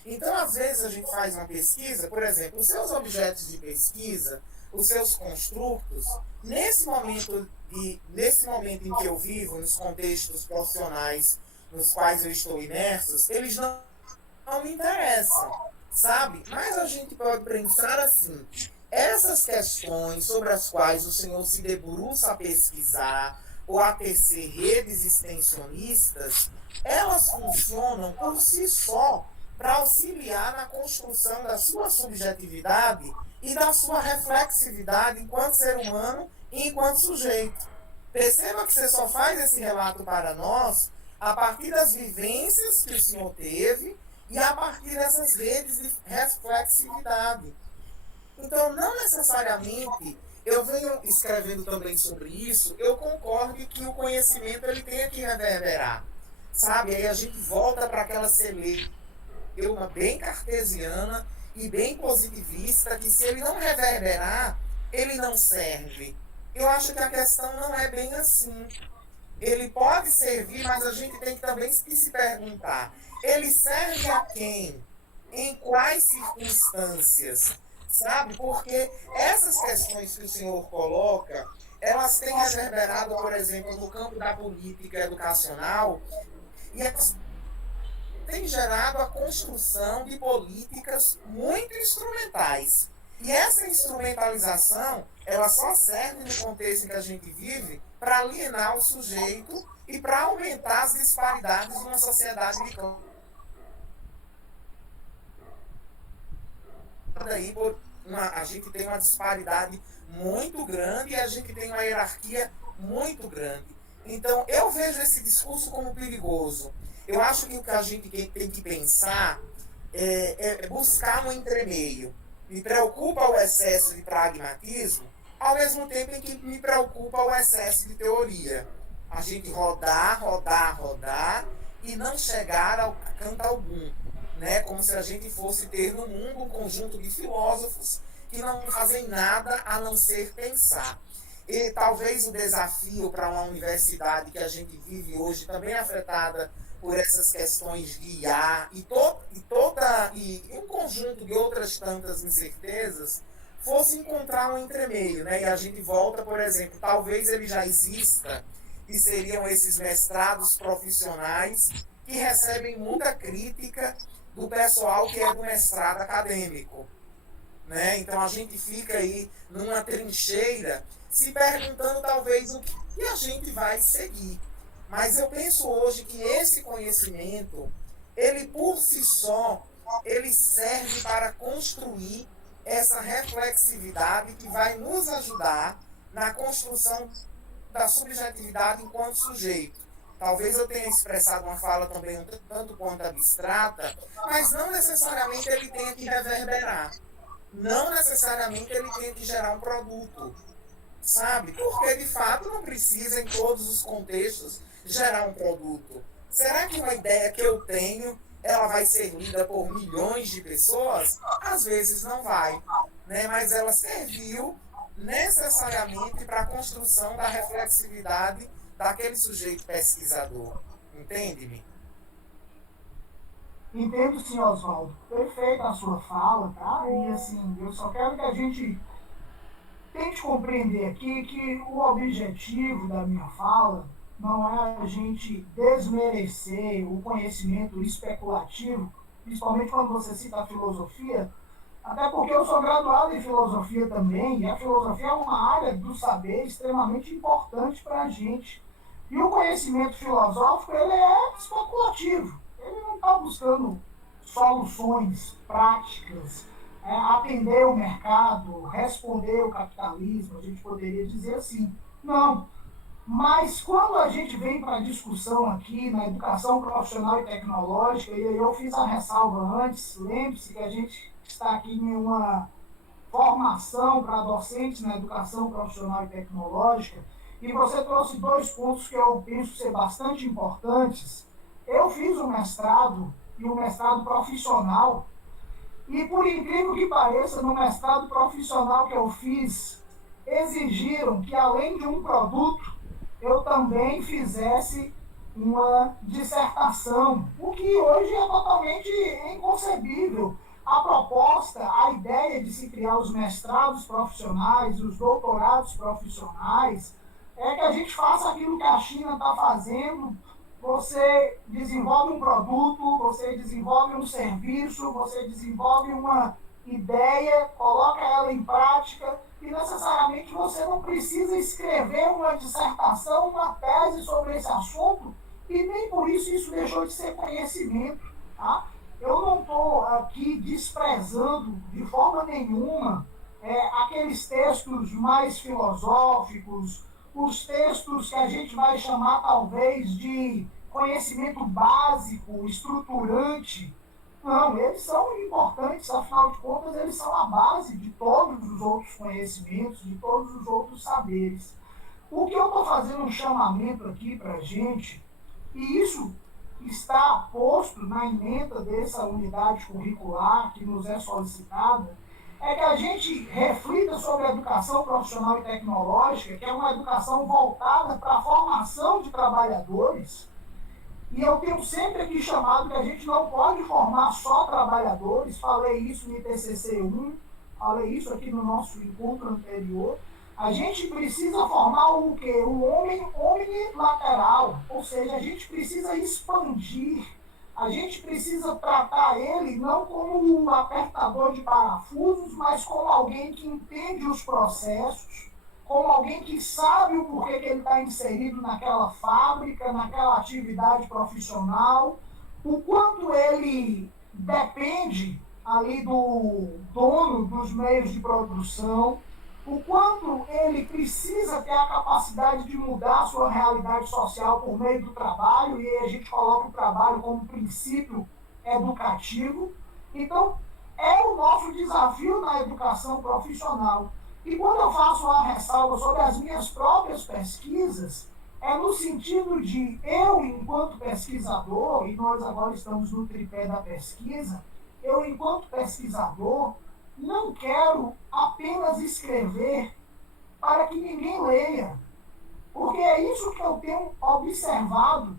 Então, às vezes, a gente faz uma pesquisa, por exemplo, os seus objetos de pesquisa, os seus construtos, nesse momento em que eu vivo, nos contextos profissionais nos quais eu estou imerso, eles não me interessam, sabe? Mas a gente pode pensar assim, essas questões sobre as quais o senhor se debruça a pesquisar ou a tecer redes extensionistas, elas funcionam por si só para auxiliar na construção da sua subjetividade e da sua reflexividade enquanto ser humano e enquanto sujeito. Perceba que você só faz esse relato para nós a partir das vivências que o senhor teve e a partir dessas redes de reflexividade. Então, não necessariamente, eu venho escrevendo também sobre isso, eu concordo que o conhecimento ele tem que reverberar. Sabe? Aí a gente volta para aquela celeuma bem cartesiana e bem positivista, que se ele não reverberar, ele não serve. Eu acho que a questão não é bem assim. ele pode servir, mas a gente tem que também se perguntar, ele serve a quem? Em quais circunstâncias? Sabe? Porque essas questões que o senhor coloca, elas têm reverberado, por exemplo, no campo da política educacional, e elas têm gerado a construção de políticas muito instrumentais. E essa instrumentalização, ela só serve no contexto em que a gente vive para alienar o sujeito e para aumentar as disparidades numa sociedade de aí a gente tem uma disparidade muito grande e a gente tem uma hierarquia muito grande. Então, eu vejo esse discurso como perigoso. Eu acho que o que a gente tem que pensar é buscar um entremeio. Me preocupa o excesso de pragmatismo, ao mesmo tempo em que me preocupa o excesso de teoria. A gente rodar e não chegar a canto algum. Né? Como se a gente fosse ter no mundo um conjunto de filósofos que não fazem nada a não ser pensar. E talvez o desafio para uma universidade que a gente vive hoje, também afetada por essas questões de IA e um conjunto de outras tantas incertezas, fosse encontrar um entremeio, né? E a gente volta, por exemplo, talvez ele já exista, que seriam esses mestrados profissionais que recebem muita crítica do pessoal que é do mestrado acadêmico. Né? Então a gente fica aí numa trincheira se perguntando talvez o que a gente vai seguir. Mas eu penso hoje que esse conhecimento, ele por si só, ele serve para construir essa reflexividade que vai nos ajudar na construção da subjetividade enquanto sujeito. Talvez eu tenha expressado uma fala também um tanto quanto abstrata, mas não necessariamente ele tenha que reverberar. Não necessariamente ele tenha que gerar um produto. Sabe? Porque, de fato, não precisa, em todos os contextos, gerar um produto. Será que uma ideia que eu tenho, ela vai ser lida por milhões de pessoas? Às vezes não vai. Né? Mas ela serviu necessariamente para a construção da reflexividade daquele sujeito pesquisador. Entende-me? Entendo sim, Oswaldo. Perfeita a sua fala, tá? E assim, eu só quero que a gente tente compreender aqui que o objetivo da minha fala não é a gente desmerecer o conhecimento especulativo, principalmente quando você cita a filosofia, até porque eu sou graduado em filosofia também, e a filosofia é uma área do saber extremamente importante para a gente. E o conhecimento filosófico, ele é especulativo. Ele não está buscando soluções práticas, atender o mercado, responder o capitalismo, a gente poderia dizer assim. Não. Mas quando a gente vem para a discussão aqui na educação profissional e tecnológica, e eu fiz a ressalva antes, lembre-se que a gente está aqui em uma formação para docentes na educação profissional e tecnológica, e você trouxe dois pontos que eu penso ser bastante importantes. Eu fiz o mestrado, e o mestrado profissional, e por incrível que pareça, no mestrado profissional que eu fiz, exigiram que além de um produto, eu também fizesse uma dissertação, o que hoje é totalmente inconcebível. A proposta, a ideia de se criar os mestrados profissionais, os doutorados profissionais, é que a gente faça aquilo que a China está fazendo. Você desenvolve um produto, você desenvolve um serviço, você desenvolve uma ideia, coloca ela em prática, e necessariamente você não precisa escrever uma dissertação, uma tese sobre esse assunto, e nem por isso deixou de ser conhecimento. Tá? Eu não estou aqui desprezando de forma nenhuma aqueles textos mais filosóficos, os textos que a gente vai chamar talvez de conhecimento básico, estruturante. Não, eles são importantes, afinal de contas, eles são a base de todos os outros conhecimentos, de todos os outros saberes. O que eu estou fazendo um chamamento aqui para a gente, e isso está posto na ementa dessa unidade curricular que nos é solicitada, é que a gente reflita sobre a educação profissional e tecnológica, que é uma educação voltada para a formação de trabalhadores. E eu tenho sempre aqui chamado que a gente não pode formar só trabalhadores, falei isso no ITCC1, falei isso aqui no nosso encontro anterior. A gente precisa formar o quê? Um homem omnilateral, ou seja, a gente precisa expandir, a gente precisa tratar ele não como um apertador de parafusos, mas como alguém que entende os processos, como alguém que sabe o porquê que ele está inserido naquela fábrica, naquela atividade profissional, o quanto ele depende ali do dono dos meios de produção, o quanto ele precisa ter a capacidade de mudar a sua realidade social por meio do trabalho, e a gente coloca o trabalho como princípio educativo. Então, é o nosso desafio na educação profissional. E quando eu faço uma ressalva sobre as minhas próprias pesquisas, é no sentido de eu, enquanto pesquisador, e nós agora estamos no tripé da pesquisa, eu, enquanto pesquisador, não quero apenas escrever para que ninguém leia, porque é isso que eu tenho observado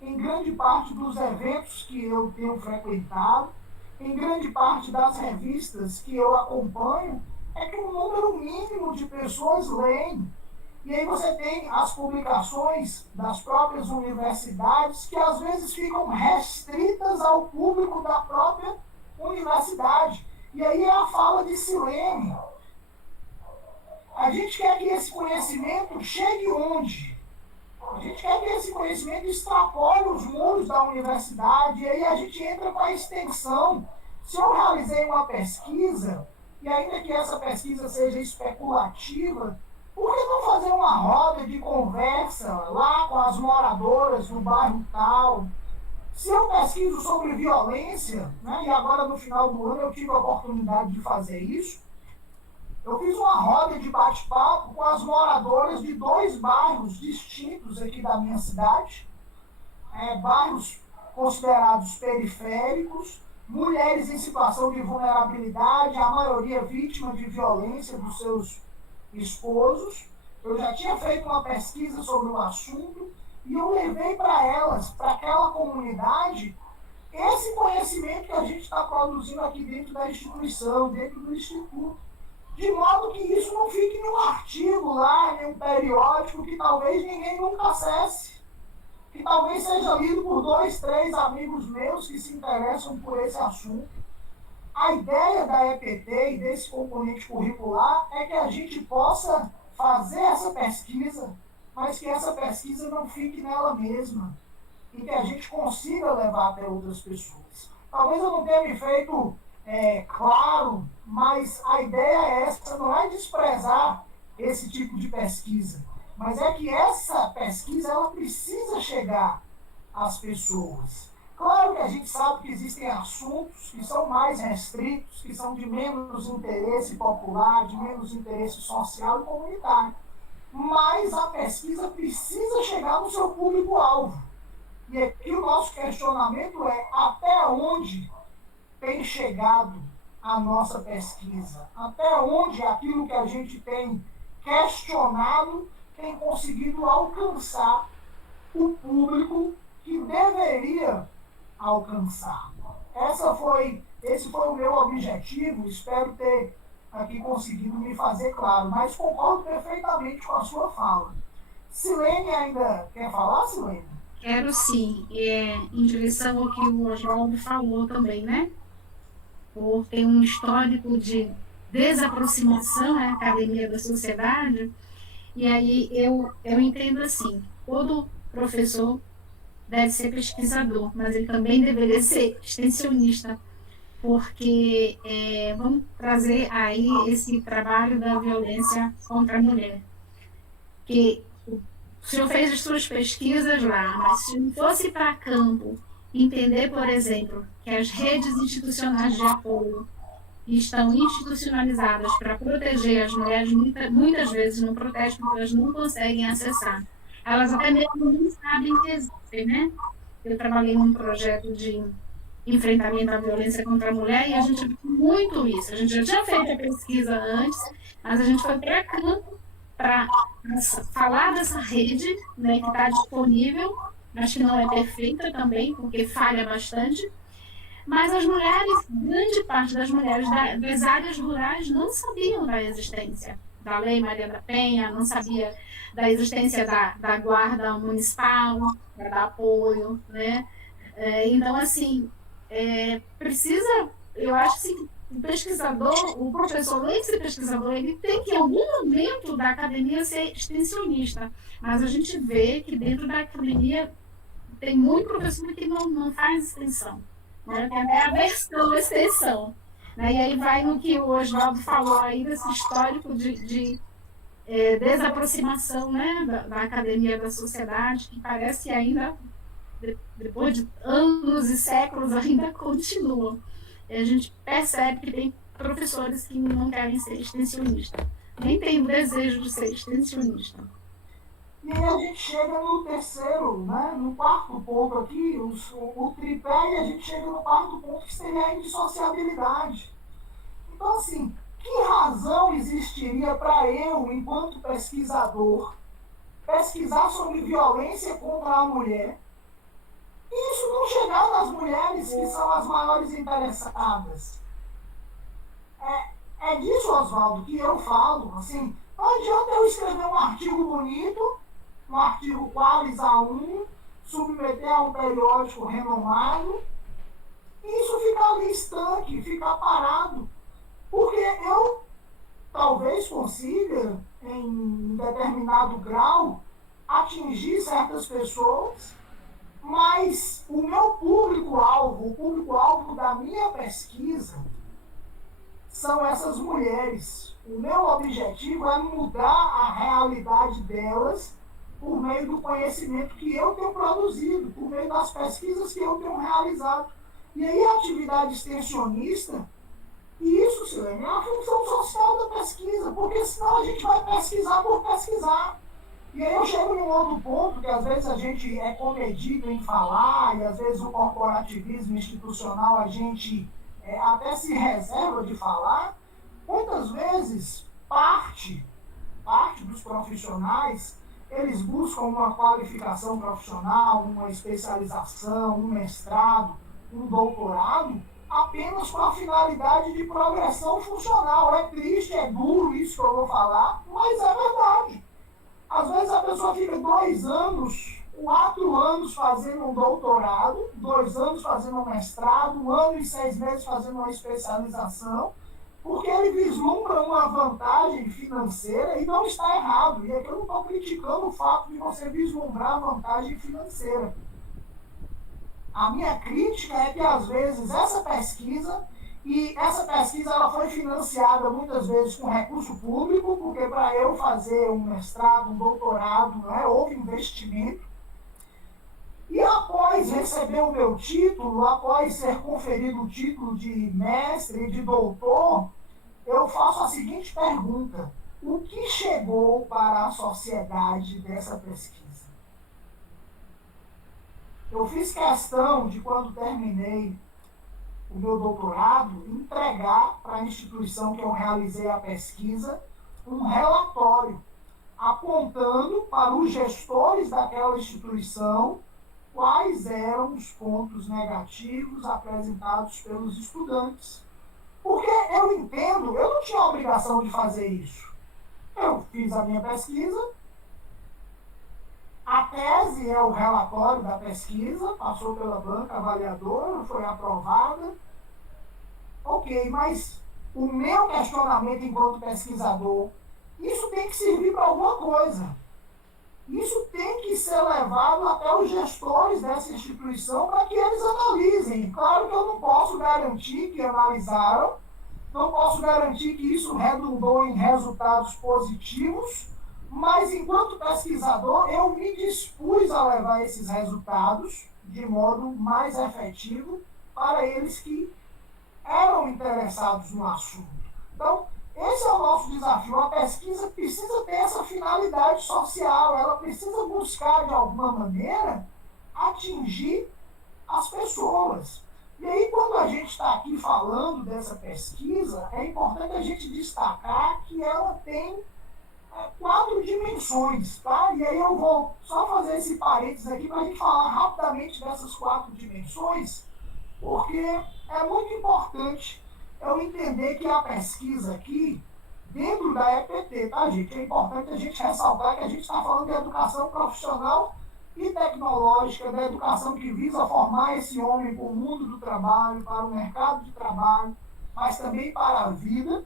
em grande parte dos eventos que eu tenho frequentado, em grande parte das revistas que eu acompanho, é que um número mínimo de pessoas leem. E aí você tem as publicações das próprias universidades que às vezes ficam restritas ao público da própria universidade. E aí é a fala de Silene. A gente quer que esse conhecimento chegue onde? A gente quer que esse conhecimento extrapole os muros da universidade, e aí a gente entra com a extensão. Se eu realizei uma pesquisa, e ainda que essa pesquisa seja especulativa, por que não fazer uma roda de conversa lá com as moradoras do bairro tal? Se eu pesquiso sobre violência, né, e agora no final do ano eu tive a oportunidade de fazer isso, eu fiz uma roda de bate-papo com as moradoras de 2 bairros distintos aqui da minha cidade, bairros considerados periféricos, mulheres em situação de vulnerabilidade, a maioria vítima de violência dos seus esposos. Eu já tinha feito uma pesquisa sobre o assunto, e eu levei para elas, para aquela comunidade, esse conhecimento que a gente está produzindo aqui dentro da instituição, dentro do instituto. De modo que isso não fique em um artigo lá, em um periódico que talvez ninguém nunca acesse. Que talvez seja lido por 2, 3 amigos meus que se interessam por esse assunto. A ideia da EPT e desse componente curricular é que a gente possa fazer essa pesquisa, mas que essa pesquisa não fique nela mesma, e que a gente consiga levar até outras pessoas. Talvez eu não tenha me feito claro, mas a ideia é essa, não é desprezar esse tipo de pesquisa, mas é que essa pesquisa ela precisa chegar às pessoas. Claro que a gente sabe que existem assuntos que são mais restritos, que são de menos interesse popular, de menos interesse social e comunitário. Mas a pesquisa precisa chegar no seu público-alvo. E aqui o nosso questionamento é até onde tem chegado a nossa pesquisa? Até onde aquilo que a gente tem questionado tem conseguido alcançar o público que deveria alcançar? Esse foi o meu objetivo, espero ter aqui conseguido me fazer claro, mas concordo perfeitamente com a sua fala. Silene ainda quer falar, Silene? Quero sim, em direção ao que o Oswaldo falou também, né? Por ter um histórico de desaproximação à academia da sociedade, e aí eu entendo assim, todo professor deve ser pesquisador, mas ele também deveria ser extensionista, porque vamos trazer aí esse trabalho da violência contra a mulher, que o senhor fez as suas pesquisas lá, mas se não fosse para campo, entender, por exemplo, que as redes institucionais de apoio estão institucionalizadas para proteger as mulheres, muitas vezes não protegem porque elas não conseguem acessar. Elas até mesmo não sabem que existem, né? Eu trabalhei num projeto de enfrentamento à violência contra a mulher, e a gente viu muito isso. A gente já tinha feito a pesquisa antes, mas a gente foi para campo para falar dessa rede, né, que está disponível, mas que não é perfeita também, porque falha bastante. Mas as mulheres, grande parte das mulheres das áreas rurais não sabiam da existência da Lei Maria da Penha, não sabia da existência da guarda municipal, para dar apoio, né? Então, assim, precisa, eu acho que assim, o pesquisador, o professor, esse pesquisador, ele tem que, em algum momento da academia, ser extensionista. Mas a gente vê que dentro da academia tem muito professor que não faz extensão, né? Tem até aversão à extensão. Né? E aí vai no que o Oswaldo falou aí, desse histórico de desaproximação, né, da academia da sociedade, que parece que ainda, depois de anos e séculos, ainda continua. E a gente percebe que tem professores que não querem ser extensionistas, nem tem o desejo de ser extensionista. E aí a gente chega no terceiro, né, no quarto ponto aqui, o tripé, e a gente chega no quarto ponto, que seria a indissociabilidade. Então, assim, que razão existiria para eu, enquanto pesquisador, pesquisar sobre violência contra a mulher, e isso não chegar nas mulheres que são as maiores interessadas? É disso, Oswaldo, que eu falo. Assim, não adianta eu escrever um artigo bonito, um artigo Qualis A1, submeter a um periódico renomado, e isso ficar ali estanque, ficar parado. Porque eu talvez consiga, em determinado grau, atingir certas pessoas, mas o meu público-alvo, o público-alvo da minha pesquisa, são essas mulheres. O meu objetivo é mudar a realidade delas por meio do conhecimento que eu tenho produzido, por meio das pesquisas que eu tenho realizado. E aí a atividade extensionista, e isso, Silene, é a função social da pesquisa, porque senão a gente vai pesquisar por pesquisar. E aí eu chego em um outro ponto, que às vezes a gente é comedido em falar, e às vezes o corporativismo institucional a gente até se reserva de falar. Muitas vezes, parte dos profissionais, eles buscam uma qualificação profissional, uma especialização, um mestrado, um doutorado, apenas com a finalidade de progressão funcional. É triste, é duro isso que eu vou falar, mas é verdade. Às vezes a pessoa fica 2 anos, 4 anos fazendo um doutorado, 2 anos fazendo um mestrado, 1 ano e 6 meses fazendo uma especialização, porque ele vislumbra uma vantagem financeira, e não está errado. E aqui eu não estou criticando o fato de você vislumbrar vantagem financeira. A minha crítica é que, às vezes, essa pesquisa ela foi financiada muitas vezes com recurso público, porque para eu fazer um mestrado, um doutorado, né, houve investimento. E após receber o meu título, após ser conferido o título de mestre e de doutor, eu faço a seguinte pergunta: o que chegou para a sociedade dessa pesquisa? Eu fiz questão de, quando terminei o meu doutorado, entregar para a instituição que eu realizei a pesquisa um relatório apontando para os gestores daquela instituição quais eram os pontos negativos apresentados pelos estudantes. Porque eu entendo, eu não tinha a obrigação de fazer isso. Eu fiz a minha pesquisa, a tese é o relatório da pesquisa, passou pela banca avaliadora, foi aprovada. Ok, mas o meu questionamento enquanto pesquisador, isso tem que servir para alguma coisa. Isso tem que ser levado até os gestores dessa instituição para que eles analisem. Claro que eu não posso garantir que analisaram, não posso garantir que isso redundou em resultados positivos, mas, enquanto pesquisador, eu me dispus a levar esses resultados de modo mais efetivo para eles que eram interessados no assunto. Então, esse é o nosso desafio. A pesquisa precisa ter essa finalidade social, ela precisa buscar, de alguma maneira, atingir as pessoas. E aí, quando a gente está aqui falando dessa pesquisa, é importante a gente destacar que ela tem 4 dimensões, tá? E aí eu vou só fazer esse parênteses aqui para a gente falar rapidamente dessas 4 dimensões, porque é muito importante eu entender que a pesquisa aqui, dentro da EPT, tá, gente? É importante a gente ressaltar que a gente está falando de educação profissional e tecnológica, da educação que visa formar esse homem para o mundo do trabalho, para o mercado de trabalho, mas também para a vida.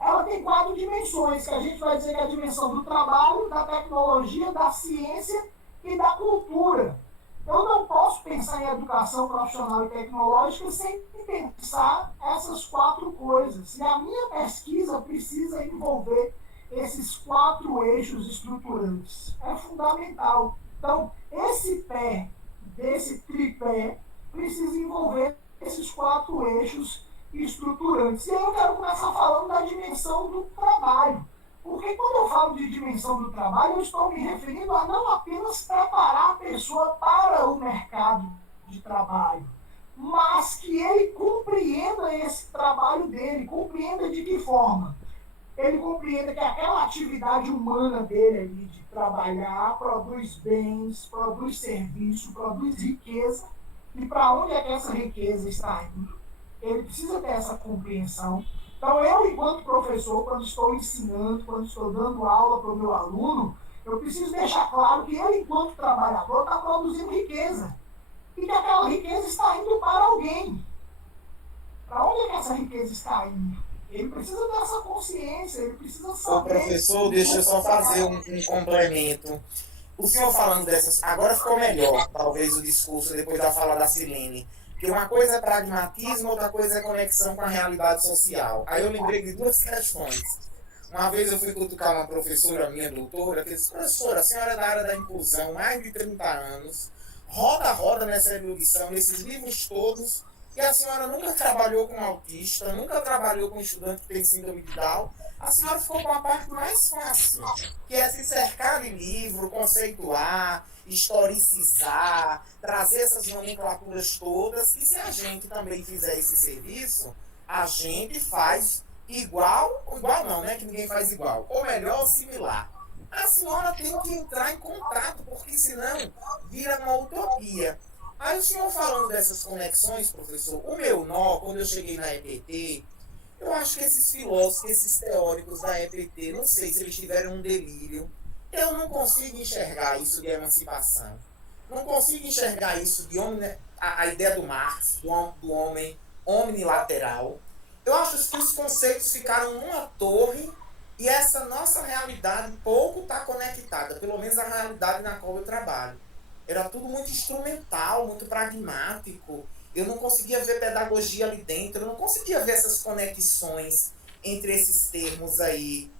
Ela tem 4 dimensões, que a gente vai dizer que é a dimensão do trabalho, da tecnologia, da ciência e da cultura. Eu não posso pensar em educação profissional e tecnológica sem pensar essas 4 coisas. E a minha pesquisa precisa envolver esses 4 eixos estruturantes. É fundamental. Então, esse pé, desse tripé, precisa envolver esses 4 eixos estruturantes. E aí eu quero começar falando da dimensão do trabalho. Porque quando eu falo de dimensão do trabalho, eu estou me referindo a não apenas preparar a pessoa para o mercado de trabalho, mas que ele compreenda esse trabalho dele, compreenda de que forma. Ele compreenda que aquela atividade humana dele ali de trabalhar produz bens, produz serviço, produz riqueza, e para onde é que essa riqueza está indo? Ele precisa ter essa compreensão. Então, eu, enquanto professor, quando estou ensinando, quando estou dando aula para o meu aluno, eu preciso deixar claro que ele, enquanto trabalhador, está produzindo riqueza. E que aquela riqueza está indo para alguém. Para onde é que essa riqueza está indo? Ele precisa ter essa consciência, ele precisa saber. Ô, professor, deixa eu só fazer um complemento. O senhor falando dessas... Agora ficou melhor, talvez, o discurso depois da fala da Silene. Porque uma coisa é pragmatismo, outra coisa é conexão com a realidade social. Aí eu lembrei de 2 questões. Uma vez eu fui cutucar uma professora minha, doutora, que disse: professora, a senhora é da área da inclusão, mais de 30 anos, roda nessa erudição, nesses livros todos, e a senhora nunca trabalhou com autista, nunca trabalhou com estudante que tem síndrome de Down. A senhora ficou com a parte mais fácil, que é se cercar de livro, conceituar, historicizar, trazer essas nomenclaturas todas, e se a gente também fizer esse serviço, a gente faz igual não, né? Que ninguém faz igual, ou melhor, similar. A senhora tem que entrar em contato, porque senão vira uma utopia. Aí o senhor falando dessas conexões, professor, o meu nó, quando eu cheguei na EPT, eu acho que esses filósofos, esses teóricos da EPT, não sei se eles tiveram um delírio. Eu não consigo enxergar isso de emancipação. Não consigo enxergar isso de a ideia do Marx, do homem omnilateral. Eu acho que os conceitos ficaram numa torre e essa nossa realidade pouco está conectada, pelo menos a realidade na qual eu trabalho. Era tudo muito instrumental, muito pragmático. Eu não conseguia ver pedagogia ali dentro, eu não conseguia ver essas conexões entre esses termos aí,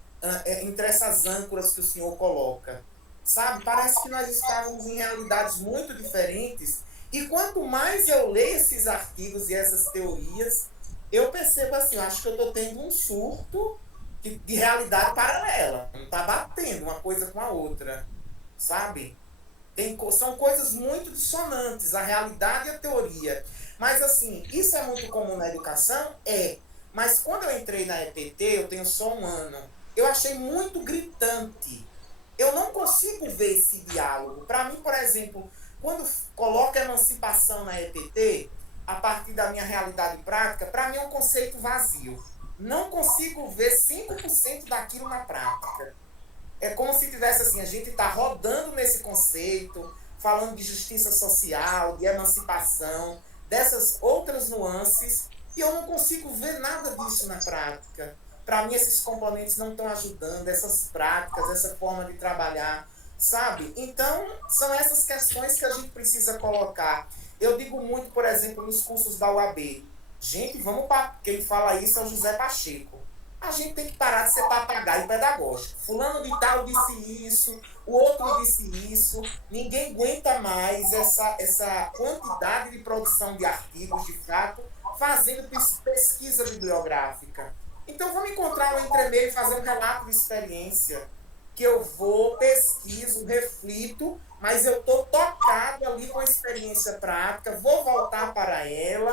entre essas âncoras que o senhor coloca. Sabe? Parece que nós estávamos em realidades muito diferentes. E quanto mais eu leio esses artigos e essas teorias, eu percebo assim, eu acho que eu estou tendo um surto de realidade paralela. Não está batendo uma coisa com a outra. Sabe? São coisas muito dissonantes, a realidade e a teoria. Mas, assim, isso é muito comum na educação? É. Mas quando eu entrei na EPT, eu tenho só 1 ano, eu achei muito gritante. Eu não consigo ver esse diálogo. Para mim, por exemplo, quando coloco a emancipação na EPT, a partir da minha realidade prática, para mim é um conceito vazio. Não consigo ver 5% daquilo na prática. É como se tivesse assim, a gente está rodando nesse conceito, falando de justiça social, de emancipação, dessas outras nuances, e eu não consigo ver nada disso na prática. Para mim, esses componentes não estão ajudando, essas práticas, essa forma de trabalhar, sabe? Então, são essas questões que a gente precisa colocar. Eu digo muito, por exemplo, nos cursos da UAB. Gente, vamos para... Quem fala isso é o José Pacheco. A gente tem que parar de ser papagaio pedagógico. Fulano de tal disse isso, o outro disse isso. Ninguém aguenta mais essa quantidade de produção de artigos, de fato, fazendo pesquisa bibliográfica. Então, vamos encontrar um entremeio e fazer um relato de experiência, que eu vou, pesquiso, reflito, mas eu estou tocado ali com a experiência prática, vou voltar para ela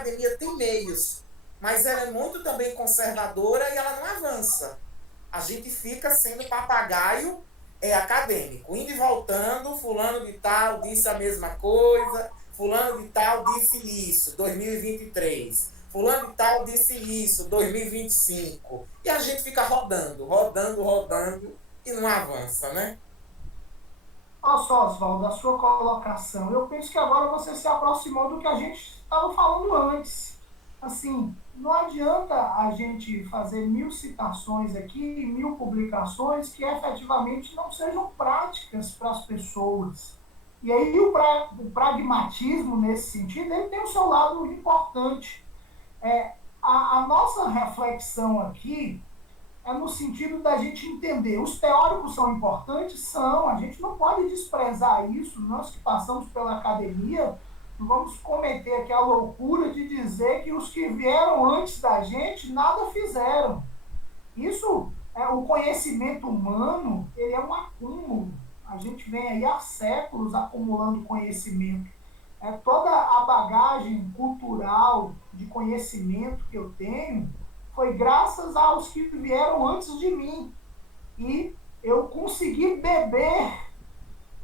academia tem meios, mas ela é muito também conservadora e ela não avança. A gente fica sendo papagaio acadêmico, indo e voltando, fulano de tal disse a mesma coisa, fulano de tal disse isso, 2023. Fulano de tal disse isso, 2025. E a gente fica rodando e não avança, né? Olha só, Oswaldo, a sua colocação. Eu penso que agora você se aproximou do que a gente estava falando antes. Assim, não adianta a gente fazer 1000 citações aqui, 1000 publicações que efetivamente não sejam práticas para as pessoas. E aí o pragmatismo, nesse sentido, ele tem o seu lado importante. A nossa reflexão aqui é no sentido da gente entender. Os teóricos são importantes? São. A gente não pode desprezar isso. Nós que passamos pela academia, não vamos cometer aqui a loucura de dizer que os que vieram antes da gente nada fizeram. Isso, o conhecimento humano, ele é um acúmulo. A gente vem aí há séculos acumulando conhecimento. Toda a bagagem cultural de conhecimento que eu tenho foi graças aos que vieram antes de mim. E eu consegui beber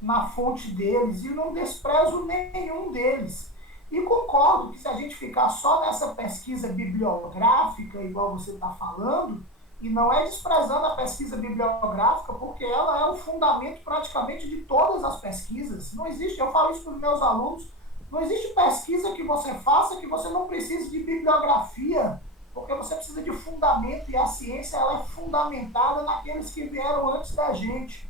na fonte deles e não desprezo nenhum deles. E concordo que se a gente ficar só nessa pesquisa bibliográfica, igual você está falando, e não é desprezando a pesquisa bibliográfica, porque ela é o fundamento praticamente de todas as pesquisas. Não existe, eu falo isso para os meus alunos, não existe pesquisa que você faça que você não precise de bibliografia, porque você precisa de fundamento, e a ciência ela é fundamentada naqueles que vieram antes da gente.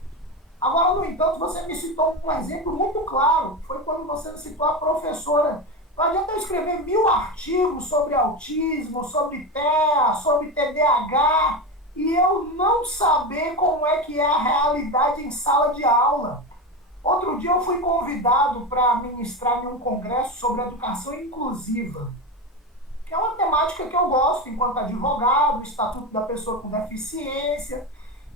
Agora, no entanto, você me citou um exemplo muito claro, foi quando você citou a professora. Não adianta eu escrever 1000 artigos sobre autismo, sobre TEA, sobre TDAH, e eu não saber como é que é a realidade em sala de aula. Outro dia eu fui convidado para ministrar em um congresso sobre educação inclusiva, que é uma temática que eu gosto enquanto advogado, o Estatuto da Pessoa com Deficiência.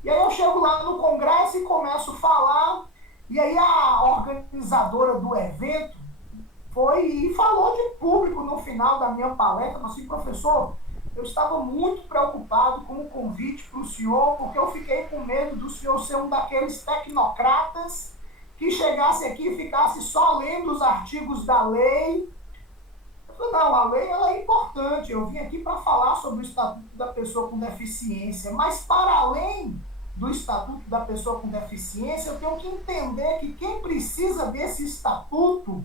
E aí eu chego lá no congresso e começo a falar, e aí a organizadora do evento foi e falou de público no final da minha palestra, assim, professor, eu estava muito preocupado com o convite para o senhor, porque eu fiquei com medo do senhor ser um daqueles tecnocratas que chegasse aqui e ficasse só lendo os artigos da lei. Eu falei, não, a lei ela é importante, eu vim aqui para falar sobre o Estatuto da Pessoa com Deficiência, mas para além do Estatuto da Pessoa com Deficiência, eu tenho que entender que quem precisa desse estatuto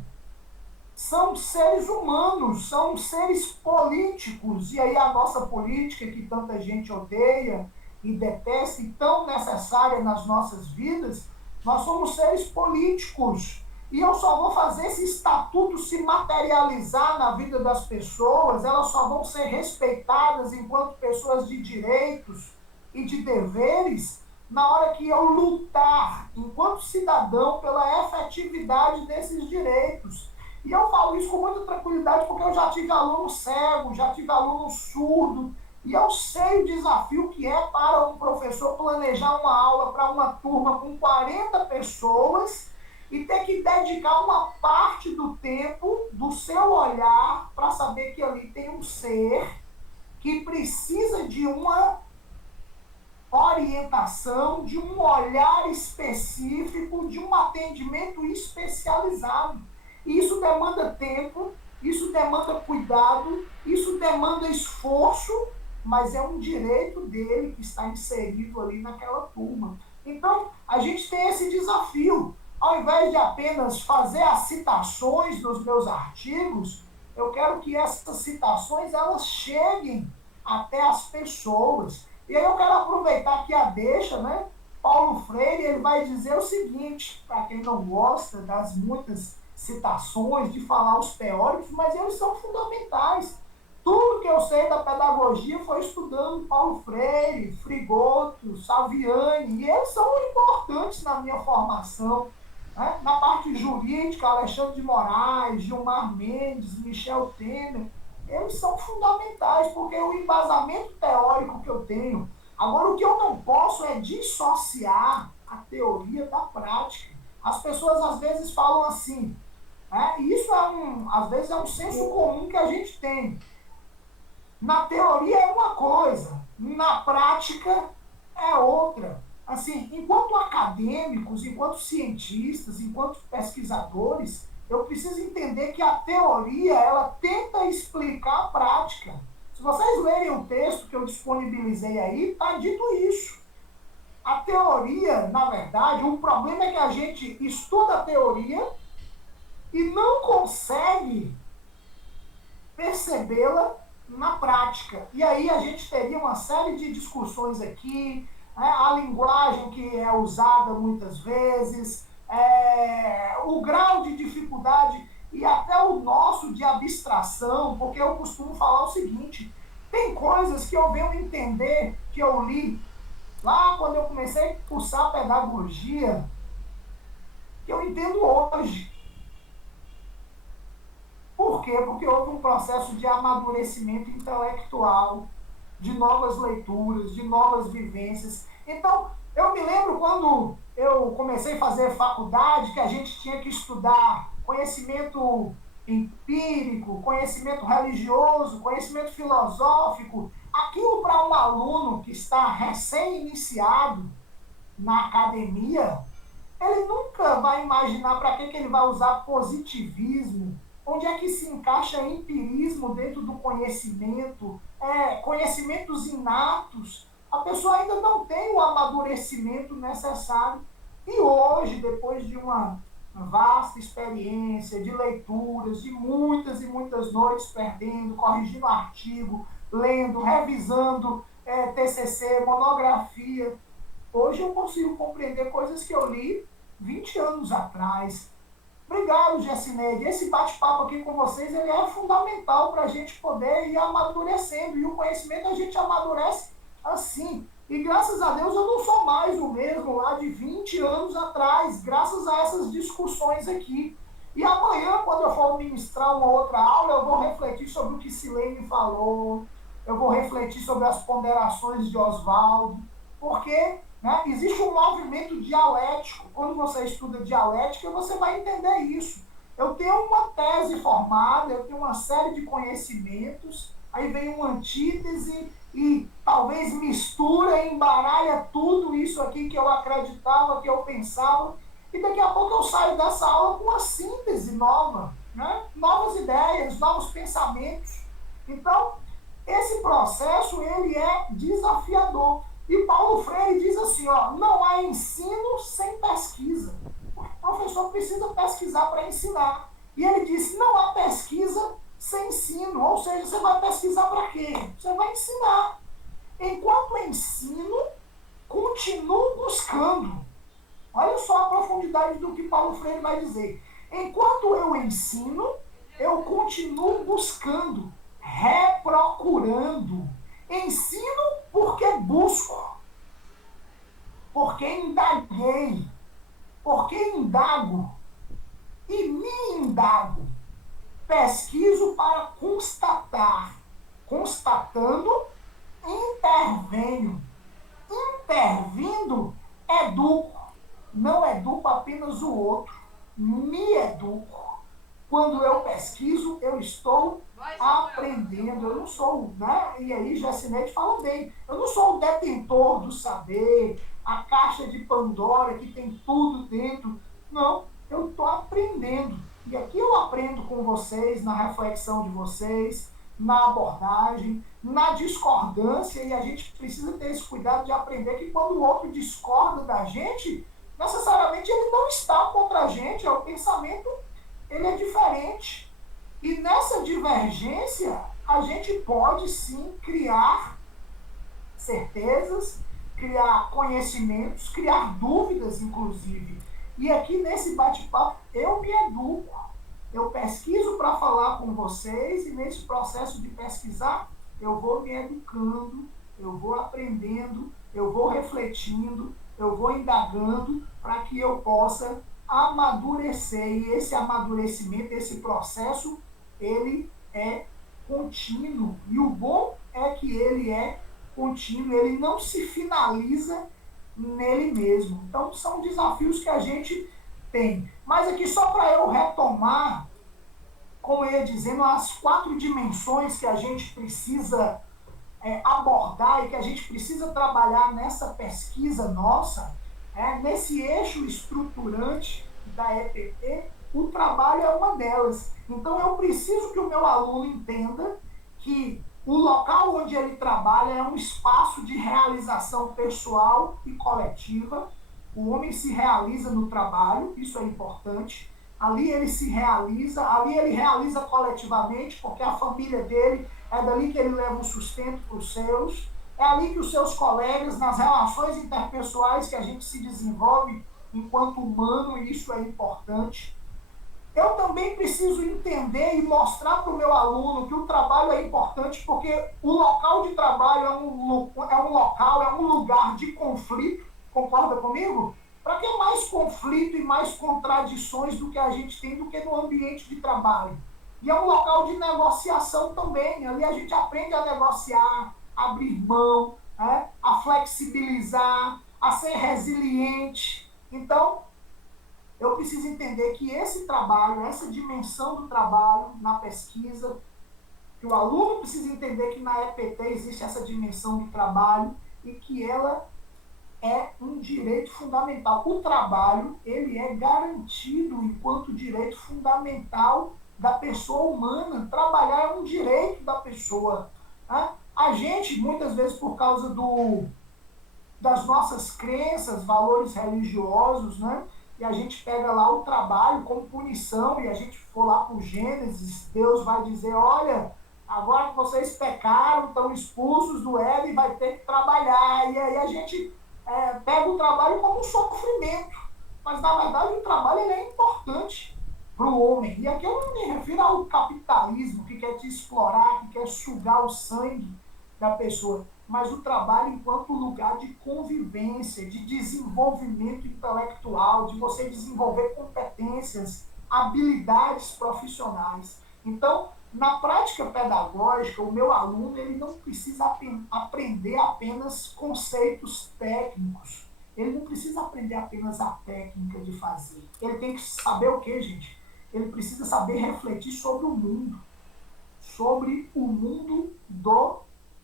são seres humanos, são seres políticos, e aí a nossa política que tanta gente odeia e detesta e tão necessária nas nossas vidas, nós somos seres políticos. E eu só vou fazer esse estatuto se materializar na vida das pessoas, elas só vão ser respeitadas enquanto pessoas de direitos e de deveres na hora que eu lutar, enquanto cidadão, pela efetividade desses direitos. E eu falo isso com muita tranquilidade porque eu já tive aluno cego, já tive aluno surdo, e eu sei o desafio que é para um professor planejar uma aula para uma turma com 40 pessoas e ter que dedicar uma parte do tempo do seu olhar para saber que ali tem um ser que precisa de uma orientação, de um olhar específico, de um atendimento especializado. E isso demanda tempo, isso demanda cuidado, isso demanda esforço, mas é um direito dele que está inserido ali naquela turma. Então, a gente tem esse desafio. Ao invés de apenas fazer as citações nos meus artigos, eu quero que essas citações elas cheguem até as pessoas. E aí eu quero aproveitar aqui a deixa, né? Paulo Freire ele vai dizer o seguinte, para quem não gosta das muitas citações, de falar os teóricos, mas eles são fundamentais. Tudo que eu sei da pedagogia foi estudando Paulo Freire, Frigoto, Saviani, e eles são importantes na minha formação. Né? Na parte jurídica, Alexandre de Moraes, Gilmar Mendes, Michel Temer, eles são fundamentais, porque o embasamento teórico que eu tenho. Agora, o que eu não posso é dissociar a teoria da prática. As pessoas, às vezes, falam assim, E isso às vezes é um senso comum que a gente tem. Na teoria é uma coisa, na prática é outra. Assim, enquanto acadêmicos, enquanto cientistas, enquanto pesquisadores, eu preciso entender que a teoria, ela tenta explicar a prática. Se vocês lerem o texto que eu disponibilizei aí, está dito isso. A teoria, na verdade, o problema é que a gente estuda a teoria e não consegue percebê-la na prática. E aí a gente teria uma série de discussões aqui, a linguagem que é usada muitas vezes, o grau de dificuldade e até o nosso de abstração, porque eu costumo falar o seguinte, tem coisas que eu venho entender, que eu li lá quando eu comecei a cursar pedagogia, que eu entendo hoje. Por quê? Porque houve um processo de amadurecimento intelectual, de novas leituras, de novas vivências. Então, eu me lembro quando eu comecei a fazer faculdade, que a gente tinha que estudar conhecimento empírico, conhecimento religioso, conhecimento filosófico. Aquilo para um aluno que está recém-iniciado na academia, ele nunca vai imaginar para que ele vai usar positivismo, onde é que se encaixa empirismo dentro do conhecimento, conhecimentos inatos. A pessoa ainda não tem o amadurecimento necessário. E hoje, depois de uma vasta experiência de leituras, de muitas e muitas noites perdendo, corrigindo artigo, lendo, revisando TCC, monografia, hoje eu consigo compreender coisas que eu li 20 anos atrás. Obrigado, Gessined. Esse bate-papo aqui com vocês, ele é fundamental para a gente poder ir amadurecendo. E o conhecimento a gente amadurece assim. E graças a Deus eu não sou mais o mesmo lá de 20 anos atrás, graças a essas discussões aqui. E amanhã, quando eu for ministrar uma outra aula, eu vou refletir sobre o que Silene falou, eu vou refletir sobre as ponderações de Oswaldo, porque existe um movimento dialético. Quando você estuda dialética, você vai entender isso. Eu tenho uma tese formada, eu tenho uma série de conhecimentos, aí vem uma antítese e talvez mistura, embaralha tudo isso aqui que eu acreditava, que eu pensava, e daqui a pouco eu saio dessa aula com uma síntese nova, novas ideias, novos pensamentos. Então, esse processo, ele é desafiador. E Paulo Freire diz assim, não há ensino sem pesquisa. O professor precisa pesquisar para ensinar. E ele disse, não há pesquisa sem ensino. Ou seja, você vai pesquisar para quê? Você vai ensinar. Enquanto ensino, continuo buscando. Olha só a profundidade do que Paulo Freire vai dizer. Enquanto eu ensino, eu continuo buscando, reprocurando. Ensino porque busco, porque indaguei, porque indago e me indago. Pesquiso para constatar, constatando, intervenho. Intervindo, educo. Não educo apenas o outro, me educo. Quando eu pesquiso, eu estou aprendendo. Eu não sou, E aí Gessined fala bem, eu não sou o detentor do saber, a caixa de Pandora que tem tudo dentro. Não, eu estou aprendendo. E aqui eu aprendo com vocês, na reflexão de vocês, na abordagem, na discordância, e a gente precisa ter esse cuidado de aprender que quando o outro discorda da gente, necessariamente ele não está contra a gente, o pensamento ele é diferente. E nessa divergência, a gente pode sim criar certezas, criar conhecimentos, criar dúvidas, inclusive. E aqui nesse bate-papo, eu me educo. Eu pesquiso para falar com vocês, e nesse processo de pesquisar, eu vou me educando, eu vou aprendendo, eu vou refletindo, eu vou indagando para que eu possa amadurecer. E esse amadurecimento, esse processo, ele é contínuo. E o bom é que ele é contínuo, ele não se finaliza nele mesmo. Então, são desafios que a gente tem. Mas aqui só para eu retomar, como eu ia dizendo, as 4 dimensões que a gente precisa abordar e que a gente precisa trabalhar nessa pesquisa nossa, nesse eixo estruturante da EPT, o trabalho é uma delas. Então eu preciso que o meu aluno entenda que o local onde ele trabalha é um espaço de realização pessoal e coletiva. O homem se realiza no trabalho, isso é importante. Ali ele se realiza, ali ele realiza coletivamente, porque a família dele é dali que ele leva o sustento para os seus. É ali que os seus colegas, nas relações interpessoais que a gente se desenvolve enquanto humano, e isso é importante. Eu também preciso entender e mostrar para o meu aluno que o trabalho é importante, porque o local de trabalho é um lugar de conflito, concorda comigo? Para que mais conflito e mais contradições do que a gente tem do que no ambiente de trabalho? E é um local de negociação também. Ali a gente aprende a negociar, a abrir mão, a flexibilizar, a ser resiliente. Então, eu preciso entender que esse trabalho, essa dimensão do trabalho na pesquisa, que o aluno precisa entender que na EPT existe essa dimensão do trabalho e que ela é um direito fundamental. O trabalho, ele é garantido enquanto direito fundamental da pessoa humana. Trabalhar é um direito da pessoa. A gente, muitas vezes, por causa das nossas crenças, valores religiosos, e a gente pega lá o trabalho como punição, e a gente for lá para o Gênesis, Deus vai dizer, olha, agora que vocês pecaram, estão expulsos do Éden, vai ter que trabalhar. E aí a gente pega o trabalho como um sofrimento. Mas, na verdade, o trabalho ele é importante para o homem. E aqui eu não me refiro ao capitalismo, que quer te explorar, que quer sugar o sangue da pessoa, mas o trabalho enquanto lugar de convivência, de desenvolvimento intelectual, de você desenvolver competências, habilidades profissionais. Então, na prática pedagógica, o meu aluno ele não precisa aprender apenas conceitos técnicos. Ele não precisa aprender apenas a técnica de fazer. Ele tem que saber o quê, gente? Ele precisa saber refletir sobre o mundo do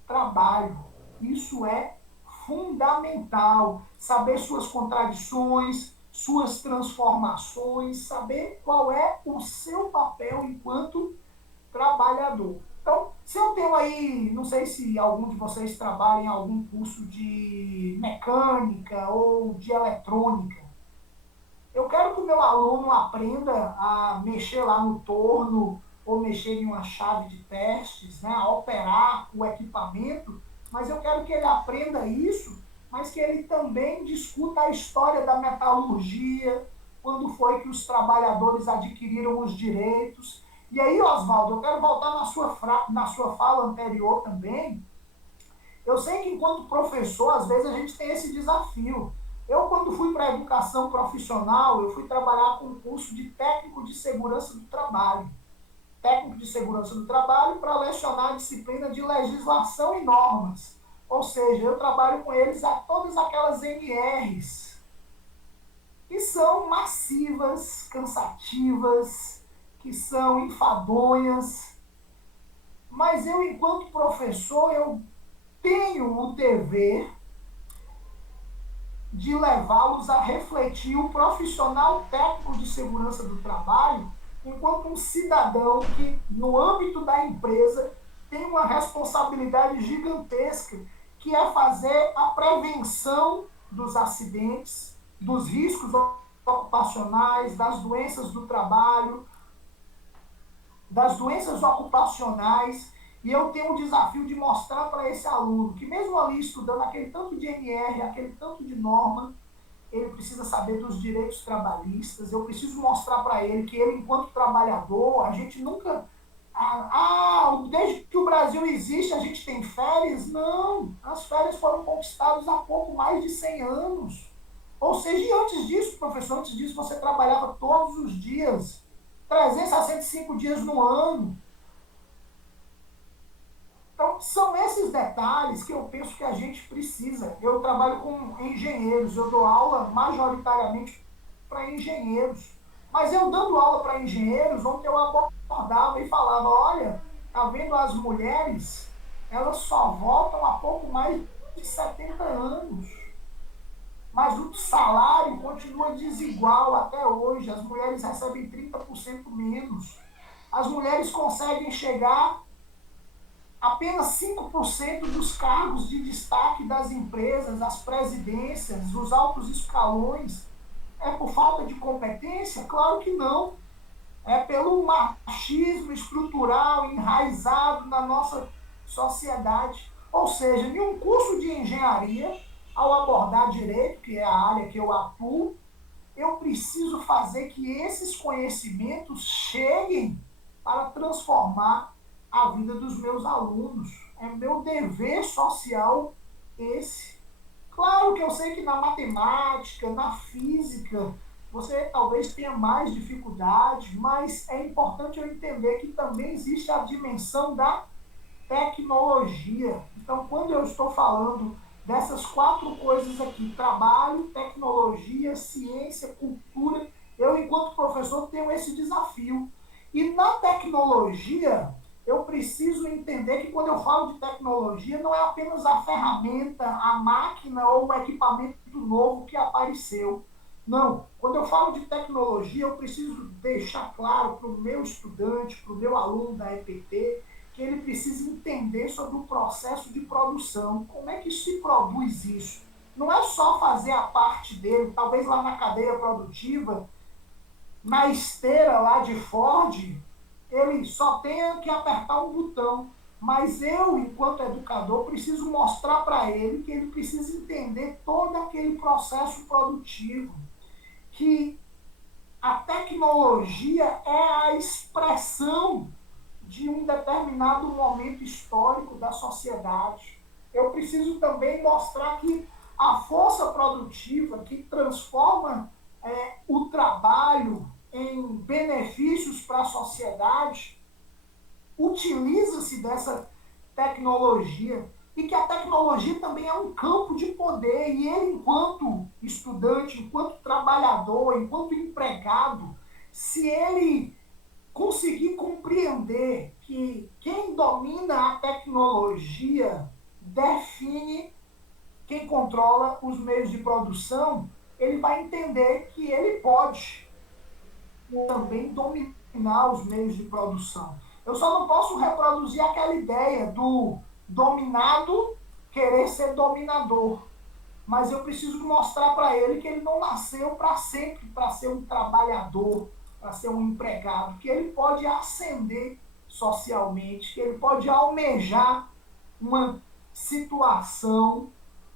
trabalho. Isso é fundamental. Saber suas contradições, suas transformações, saber qual é o seu papel enquanto trabalhador. Então, se eu tenho aí, não sei se algum de vocês trabalha em algum curso de mecânica ou de eletrônica, eu quero que o meu aluno aprenda a mexer lá no torno ou mexer em uma chave de testes, a operar o equipamento, mas eu quero que ele aprenda isso, mas que ele também discuta a história da metalurgia, quando foi que os trabalhadores adquiriram os direitos. E aí, Oswaldo, eu quero voltar na sua fala anterior também. Eu sei que enquanto professor, às vezes a gente tem esse desafio. Eu, quando fui para a educação profissional, eu fui trabalhar com um curso de técnico de segurança do trabalho. Técnico de segurança do trabalho para lecionar a disciplina de legislação e normas. Ou seja, eu trabalho com eles a todas aquelas NRs que são massivas, cansativas, que são enfadonhas. Mas eu, enquanto professor, eu tenho o dever de levá-los a refletir o profissional técnico de segurança do trabalho enquanto um cidadão que, no âmbito da empresa, tem uma responsabilidade gigantesca, que é fazer a prevenção dos acidentes, dos riscos ocupacionais, das doenças do trabalho, das doenças ocupacionais. E eu tenho o desafio de mostrar para esse aluno que, mesmo ali estudando aquele tanto de NR, aquele tanto de norma, ele precisa saber dos direitos trabalhistas. Eu preciso mostrar para ele que ele, enquanto trabalhador, a gente nunca... desde que o Brasil existe, a gente tem férias? Não, as férias foram conquistadas há pouco mais de 100 anos. Ou seja, e antes disso, professor, antes disso você trabalhava todos os dias, 365 dias no ano. Então, são esses detalhes que eu penso que a gente precisa. Eu trabalho com engenheiros, eu dou aula majoritariamente para engenheiros. Mas eu dando aula para engenheiros, onde eu abordava e falava, olha, tá vendo as mulheres, elas só voltam há pouco mais de 70 anos. Mas o salário continua desigual até hoje. As mulheres recebem 30% menos. As mulheres conseguem chegar apenas 5% dos cargos de destaque das empresas, as presidências, os altos escalões. É por falta de competência? Claro que não. É pelo machismo estrutural enraizado na nossa sociedade. Ou seja, em um curso de engenharia, ao abordar direito, que é a área que eu atuo, eu preciso fazer que esses conhecimentos cheguem para transformar a vida dos meus alunos. É meu dever social esse. Claro que eu sei que na matemática, na física, você talvez tenha mais dificuldade, mas é importante eu entender que também existe a dimensão da tecnologia. Então, quando eu estou falando dessas 4 coisas aqui, trabalho, tecnologia, ciência, cultura, eu, enquanto professor, tenho esse desafio. E na tecnologia, eu preciso entender que quando eu falo de tecnologia, não é apenas a ferramenta, a máquina ou o equipamento novo que apareceu. Não, quando eu falo de tecnologia, eu preciso deixar claro para o meu estudante, para o meu aluno da EPT, que ele precisa entender sobre o processo de produção. Como é que se produz isso? Não é só fazer a parte dele, talvez lá na cadeia produtiva, na esteira lá de Ford, ele só tenha que apertar um botão. Mas eu, enquanto educador, preciso mostrar para ele que ele precisa entender todo aquele processo produtivo, que a tecnologia é a expressão de um determinado momento histórico da sociedade. Eu preciso também mostrar que a força produtiva que transforma o trabalho em benefícios para a sociedade utiliza-se dessa tecnologia e que a tecnologia também é um campo de poder e ele, enquanto estudante, enquanto trabalhador, enquanto empregado, se ele conseguir compreender que quem domina a tecnologia define quem controla os meios de produção, ele vai entender que ele pode também dominar os meios de produção. Eu só não posso reproduzir aquela ideia do dominado querer ser dominador, mas eu preciso mostrar para ele que ele não nasceu para sempre para ser um trabalhador, para ser um empregado, que ele pode ascender socialmente, que ele pode almejar uma situação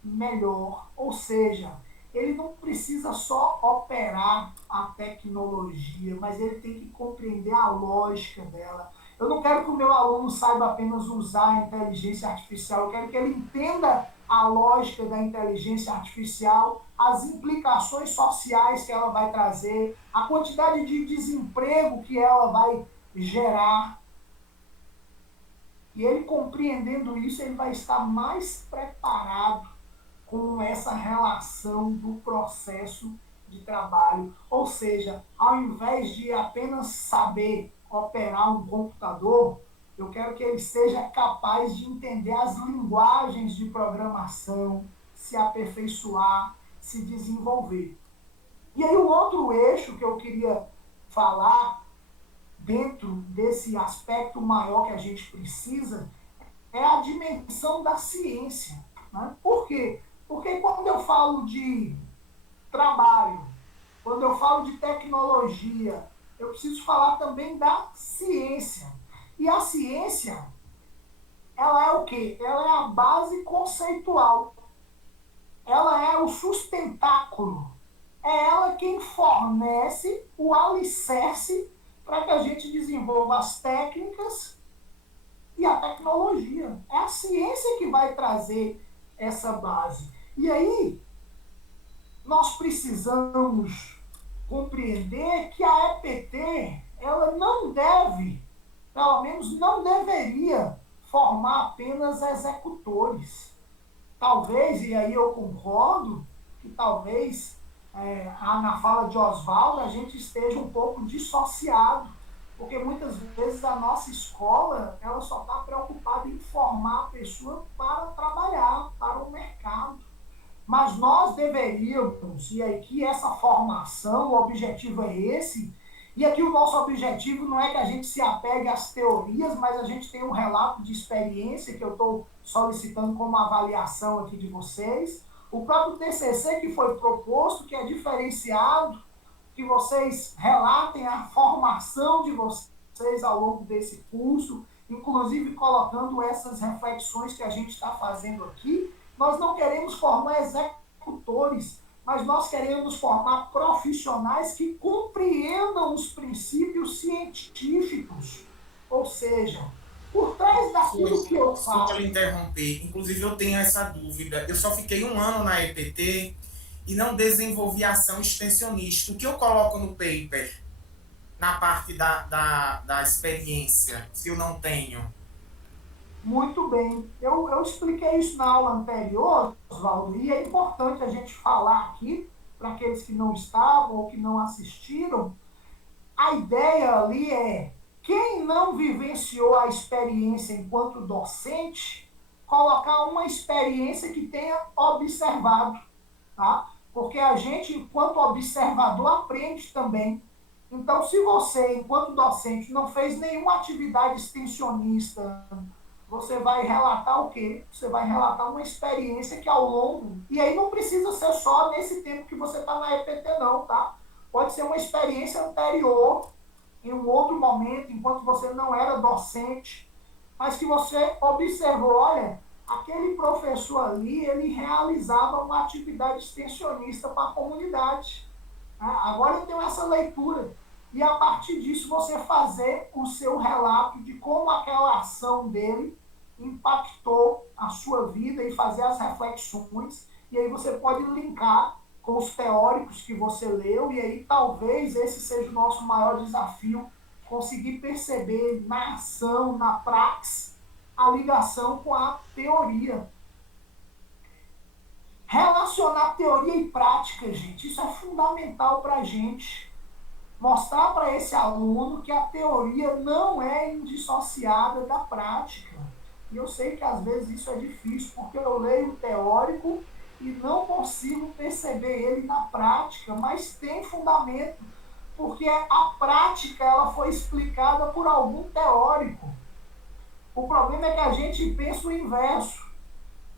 melhor. Ou seja, ele não precisa só operar a tecnologia, mas ele tem que compreender a lógica dela. Eu não quero que o meu aluno saiba apenas usar a inteligência artificial, eu quero que ele entenda a lógica da inteligência artificial, as implicações sociais que ela vai trazer, a quantidade de desemprego que ela vai gerar. E ele compreendendo isso, ele vai estar mais preparado com essa relação do processo de trabalho. Ou seja, ao invés de apenas saber operar um computador, eu quero que ele seja capaz de entender as linguagens de programação, se aperfeiçoar, se desenvolver. E aí o outro eixo que eu queria falar, dentro desse aspecto maior que a gente precisa, é a dimensão da ciência. Né? Por quê? Porque quando eu falo de trabalho, quando eu falo de tecnologia, eu preciso falar também da ciência. E a ciência, ela é o quê? Ela é a base conceitual. Ela é o sustentáculo. É ela quem fornece o alicerce para que a gente desenvolva as técnicas e a tecnologia. É a ciência que vai trazer essa base. E aí, nós precisamos compreender que a EPT, ela não deve, pelo menos não deveria, formar apenas executores. Talvez, e aí eu concordo, que talvez na fala de Oswaldo, a gente esteja um pouco dissociado, porque muitas vezes a nossa escola ela só está preocupada em formar a pessoa para trabalhar, para o mercado. Mas nós deveríamos, e aqui essa formação, o objetivo é esse, e aqui o nosso objetivo não é que a gente se apegue às teorias, mas a gente tem um relato de experiência que eu estou solicitando como avaliação aqui de vocês. O próprio TCC que foi proposto, que é diferenciado, que vocês relatem a formação de vocês ao longo desse curso, inclusive colocando essas reflexões que a gente está fazendo aqui. Nós não queremos formar executores, mas nós queremos formar profissionais que compreendam os princípios científicos. Ou seja, por trás daquilo que eu falo... Desculpa lhe interromper. Inclusive, eu tenho essa dúvida. Eu só fiquei 1 ano na EPT e não desenvolvi ação extensionista. O que eu coloco no paper, na parte da experiência, se eu não tenho? Muito bem. Eu expliquei isso na aula anterior, Oswaldo, e é importante a gente falar aqui, para aqueles que não estavam ou que não assistiram, a ideia ali é, quem não vivenciou a experiência enquanto docente, colocar uma experiência que tenha observado, tá? Porque a gente, enquanto observador, aprende também. Então, se você, enquanto docente, não fez nenhuma atividade extensionista, você vai relatar o quê? Você vai relatar uma experiência que ao longo... E aí não precisa ser só nesse tempo que você está na EPT, não, tá? Pode ser uma experiência anterior, em um outro momento, enquanto você não era docente, mas que você observou, olha, aquele professor ali, ele realizava uma atividade extensionista para a comunidade. Agora eu tenho essa leitura. E a partir disso você fazer o seu relato de como aquela ação dele impactou a sua vida e fazer as reflexões. E aí você pode linkar com os teóricos que você leu, e aí talvez esse seja o nosso maior desafio, conseguir perceber na ação, na praxis, a ligação com a teoria. Relacionar teoria e prática, gente, isso é fundamental para a gente. Mostrar para esse aluno que a teoria não é indissociada da prática. E eu sei que às vezes isso é difícil, porque eu leio o teórico e não consigo perceber ele na prática, mas tem fundamento, porque a prática ela foi explicada por algum teórico. O problema é que a gente pensa o inverso,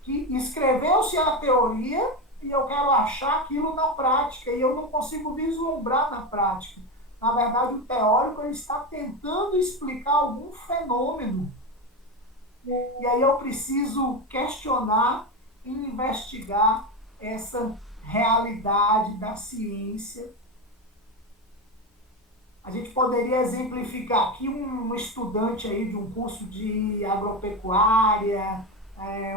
que escreveu-se a teoria e eu quero achar aquilo na prática, e eu não consigo vislumbrar na prática. Na verdade, o teórico ele está tentando explicar algum fenômeno. E aí eu preciso questionar e investigar essa realidade da ciência. A gente poderia exemplificar aqui um estudante aí de um curso de agropecuária,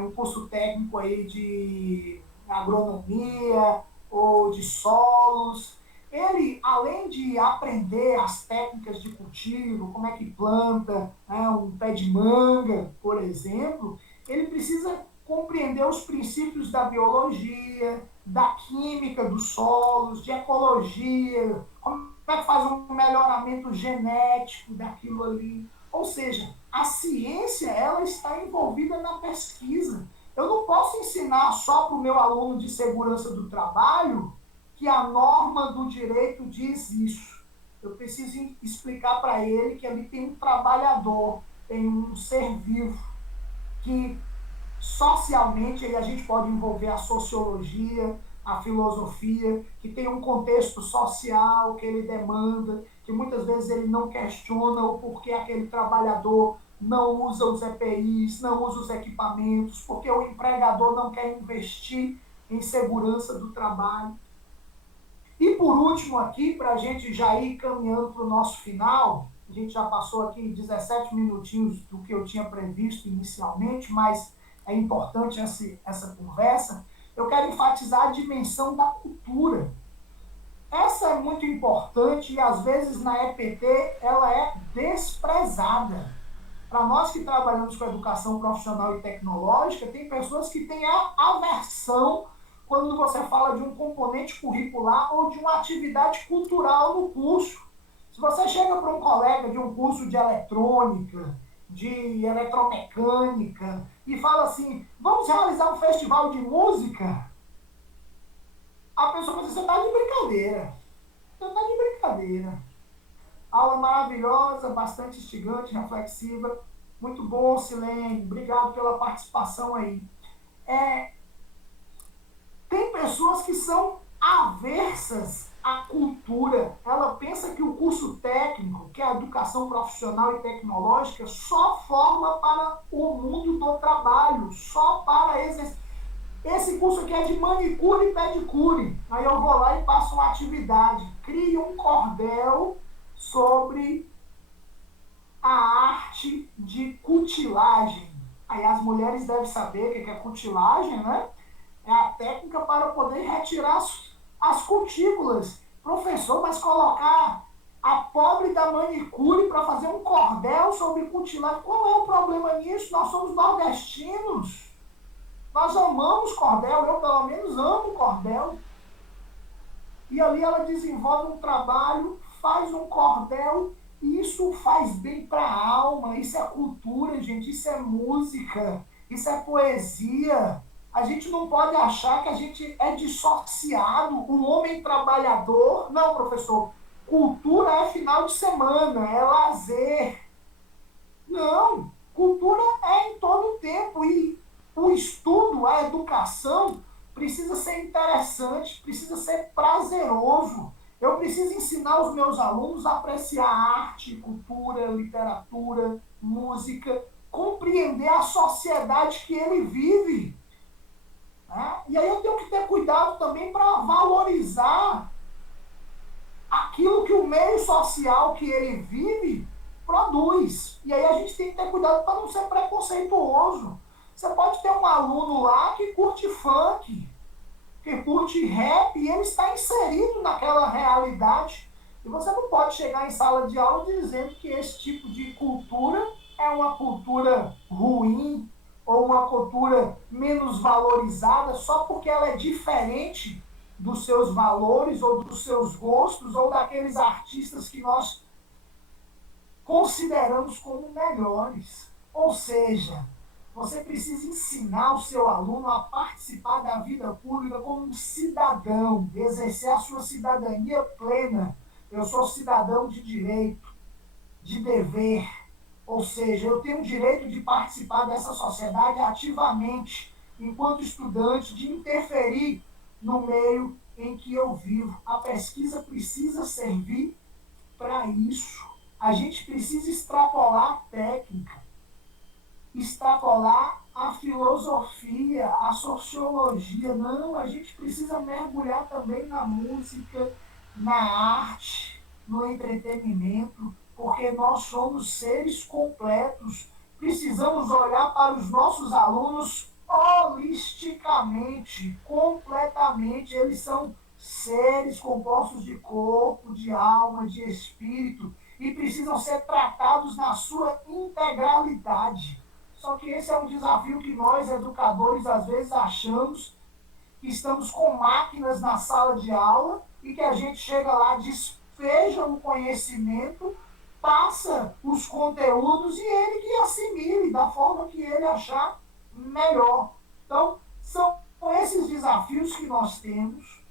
um curso técnico aí de agronomia ou de solos. Ele, além de aprender as técnicas de cultivo, como é que planta um pé de manga, por exemplo, ele precisa compreender os princípios da biologia, da química dos solos, de ecologia, como é que faz um melhoramento genético daquilo ali. Ou seja, a ciência ela está envolvida na pesquisa. Eu não posso ensinar só para o meu aluno de segurança do trabalho que a norma do direito diz isso. Eu preciso explicar para ele que ali tem um trabalhador, tem um ser vivo, que socialmente a gente pode envolver a sociologia, a filosofia, que tem um contexto social que ele demanda, que muitas vezes ele não questiona o porquê aquele trabalhador não usa os EPIs, não usa os equipamentos, porque o empregador não quer investir em segurança do trabalho. E por último aqui, para a gente já ir caminhando para o nosso final, a gente já passou aqui 17 minutinhos do que eu tinha previsto inicialmente, mas é importante essa conversa. Eu quero enfatizar a dimensão da cultura. Essa é muito importante e às vezes na EPT ela é desprezada. Para nós que trabalhamos com educação profissional e tecnológica, tem pessoas que têm a aversão quando você fala de um componente curricular ou de uma atividade cultural no curso. Se você chega para um colega de um curso de eletrônica, de eletromecânica, e fala assim, vamos realizar um festival de música, a pessoa pensa, você está de brincadeira. Você está de brincadeira. Aula maravilhosa, bastante instigante, reflexiva. Muito bom, Silene. Obrigado pela participação aí. Tem pessoas que são aversas à cultura. Ela pensa que o curso técnico, que é a educação profissional e tecnológica, só forma para o mundo do trabalho, só para exercer. Esse curso aqui é de manicure e pedicure. Aí eu vou lá e passo uma atividade. Crio um cordel sobre a arte de cutilagem. Aí as mulheres devem saber o que é cutilagem, né? É a técnica para poder retirar as cutículas. Professor, mas colocar a pobre da manicure para fazer um cordel sobre cutilagem, qual é o problema nisso? Nós somos nordestinos. Nós amamos cordel, eu pelo menos amo cordel. E ali ela desenvolve um trabalho, faz um cordel, e isso faz bem para a alma, isso é cultura, gente, isso é música, isso é poesia. A gente não pode achar que a gente é dissociado, um homem trabalhador. Não, professor, cultura é final de semana, é lazer. Não, cultura é em todo o tempo, e o estudo, a educação, precisa ser interessante, precisa ser prazeroso. Eu preciso ensinar os meus alunos a apreciar arte, cultura, literatura, música, compreender a sociedade que ele vive. Né? E aí eu tenho que ter cuidado também para valorizar aquilo que o meio social que ele vive produz. E aí a gente tem que ter cuidado para não ser preconceituoso. Você pode ter um aluno lá que curte funk, que curte rap, e ele está inserido naquela realidade. E você não pode chegar em sala de aula dizendo que esse tipo de cultura é uma cultura ruim ou uma cultura menos valorizada só porque ela é diferente dos seus valores ou dos seus gostos ou daqueles artistas que nós consideramos como melhores. Ou seja, você precisa ensinar o seu aluno a participar da vida pública como um cidadão, exercer a sua cidadania plena. Eu sou cidadão de direito, de dever. Ou seja, eu tenho o direito de participar dessa sociedade ativamente, enquanto estudante, de interferir no meio em que eu vivo. A pesquisa precisa servir para isso. A gente precisa extrapolar a técnica, extrapolar a filosofia, a sociologia. Não, a gente precisa mergulhar também na música, na arte, no entretenimento, porque nós somos seres completos. Precisamos olhar para os nossos alunos holisticamente, completamente. Eles são seres compostos de corpo, de alma, de espírito, e precisam ser tratados na sua integralidade. Só que esse é um desafio que nós, educadores, às vezes achamos que estamos com máquinas na sala de aula e que a gente chega lá, despeja o conhecimento, passa os conteúdos e ele que assimile da forma que ele achar melhor. Então, são esses desafios que nós temos.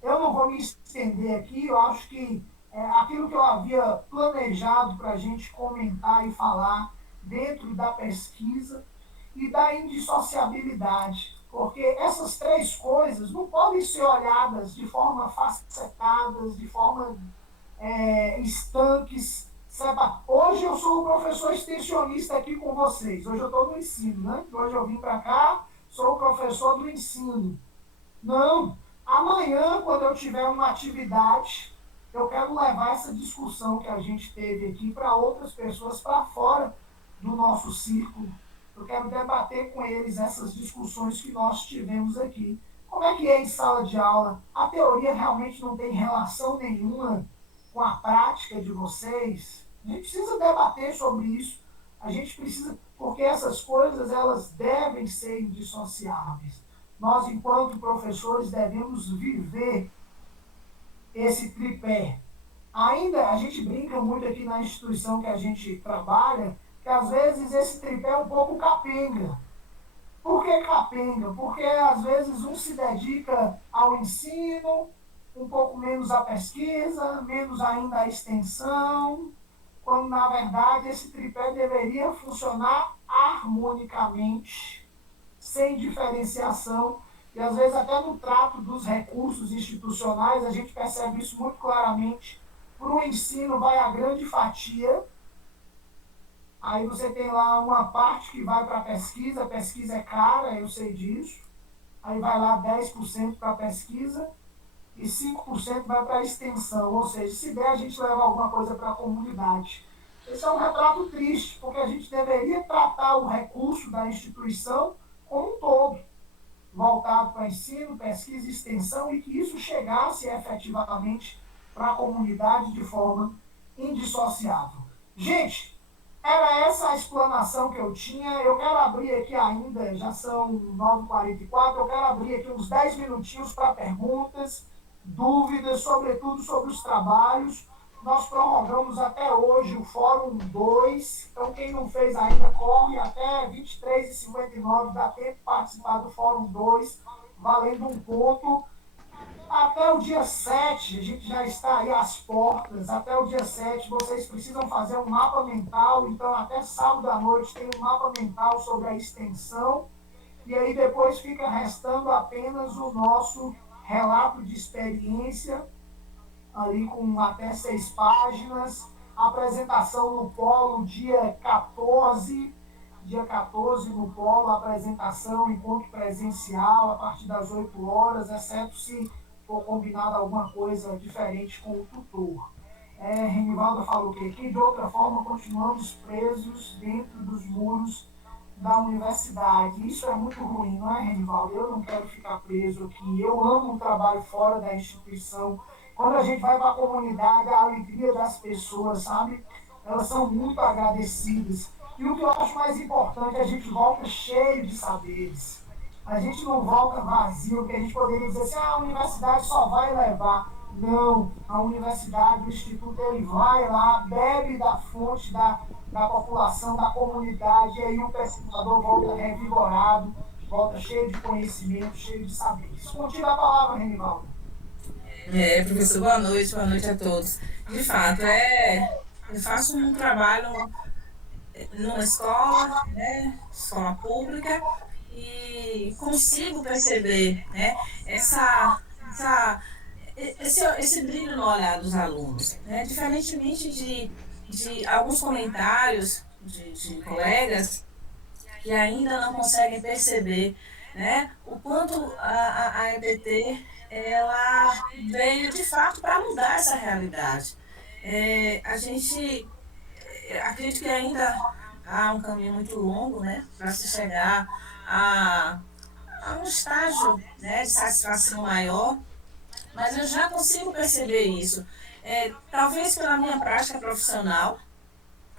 Eu não vou me estender aqui, eu acho que aquilo que eu havia planejado para a gente comentar e falar dentro da pesquisa e da indissociabilidade, porque essas três coisas não podem ser olhadas de forma facetadas, de forma estanques. Hoje eu sou o professor extensionista aqui com vocês, hoje eu estou no ensino, né? Hoje eu vim para cá, sou o professor do ensino. Não, amanhã, quando eu tiver uma atividade, eu quero levar essa discussão que a gente teve aqui para outras pessoas, para fora do nosso círculo. Eu quero debater com eles essas discussões que nós tivemos aqui. Como é que é em sala de aula? A teoria realmente não tem relação nenhuma com a prática de vocês? A gente precisa debater sobre isso. A gente precisa, porque essas coisas, elas devem ser indissociáveis. nós, enquanto professores, devemos viver esse tripé. Ainda a gente brinca muito aqui na instituição que a gente trabalha, que às vezes esse tripé é um pouco capenga. Por que capenga? Porque às vezes um se dedica ao ensino, um pouco menos à pesquisa, menos ainda à extensão, quando na verdade esse tripé deveria funcionar harmonicamente, sem diferenciação. E às vezes até no trato dos recursos institucionais a gente percebe isso muito claramente. Para o ensino vai a grande fatia, aí você tem lá uma parte que vai para a pesquisa é cara, eu sei disso, aí vai lá 10% para a pesquisa e 5% vai para a extensão, ou seja, se der a gente leva alguma coisa para a comunidade. Esse é um retrato triste, porque a gente deveria tratar o recurso da instituição como um todo, voltado para ensino, pesquisa e extensão, e que isso chegasse efetivamente para a comunidade de forma indissociável. Gente, era essa a explanação que eu tinha. Eu quero abrir aqui ainda, já são 9h44, eu quero abrir aqui uns 10 minutinhos para perguntas, dúvidas, sobretudo sobre os trabalhos. Nós prorrogamos até hoje o Fórum 2, então quem não fez ainda corre até 23h59, dá tempo de participar do Fórum 2, valendo um ponto. Até o dia 7, a gente já está aí às portas, até o dia 7 vocês precisam fazer um mapa mental, então até sábado à noite tem um mapa mental sobre a extensão, e aí depois fica restando apenas o nosso relato de experiência, ali com até 6 páginas, apresentação no Polo dia 14 no Polo, apresentação, encontro presencial a partir das 8 horas, exceto se for combinado alguma coisa diferente com o tutor. Renivaldo falou que de outra forma continuamos presos dentro dos muros da universidade. Isso é muito ruim, não é, Renivaldo? Eu não quero ficar preso aqui. Eu amo o trabalho fora da instituição. Quando a gente vai para a comunidade, a alegria das pessoas, sabe? Elas são muito agradecidas. E o que eu acho mais importante, a gente volta cheio de saberes. A gente não volta vazio, que a gente poderia dizer assim, a universidade só vai levar. Não, a universidade, o instituto, ele vai lá, bebe da fonte da população, da comunidade, e aí o pesquisador volta revigorado, volta cheio de conhecimento, cheio de saberes. Contigo a palavra, Renivaldo. Professor, boa noite a todos. De fato, eu faço um trabalho numa escola, né, escola pública, e consigo perceber, né, esse brilho no olhar dos alunos, né, diferentemente de alguns comentários de colegas que ainda não conseguem perceber, né, o quanto a EBT ela veio de fato para mudar essa realidade. A gente acredito que ainda há um caminho muito longo, né, para se chegar a um estágio, né, de satisfação maior, mas eu já consigo perceber isso. Talvez pela minha prática profissional,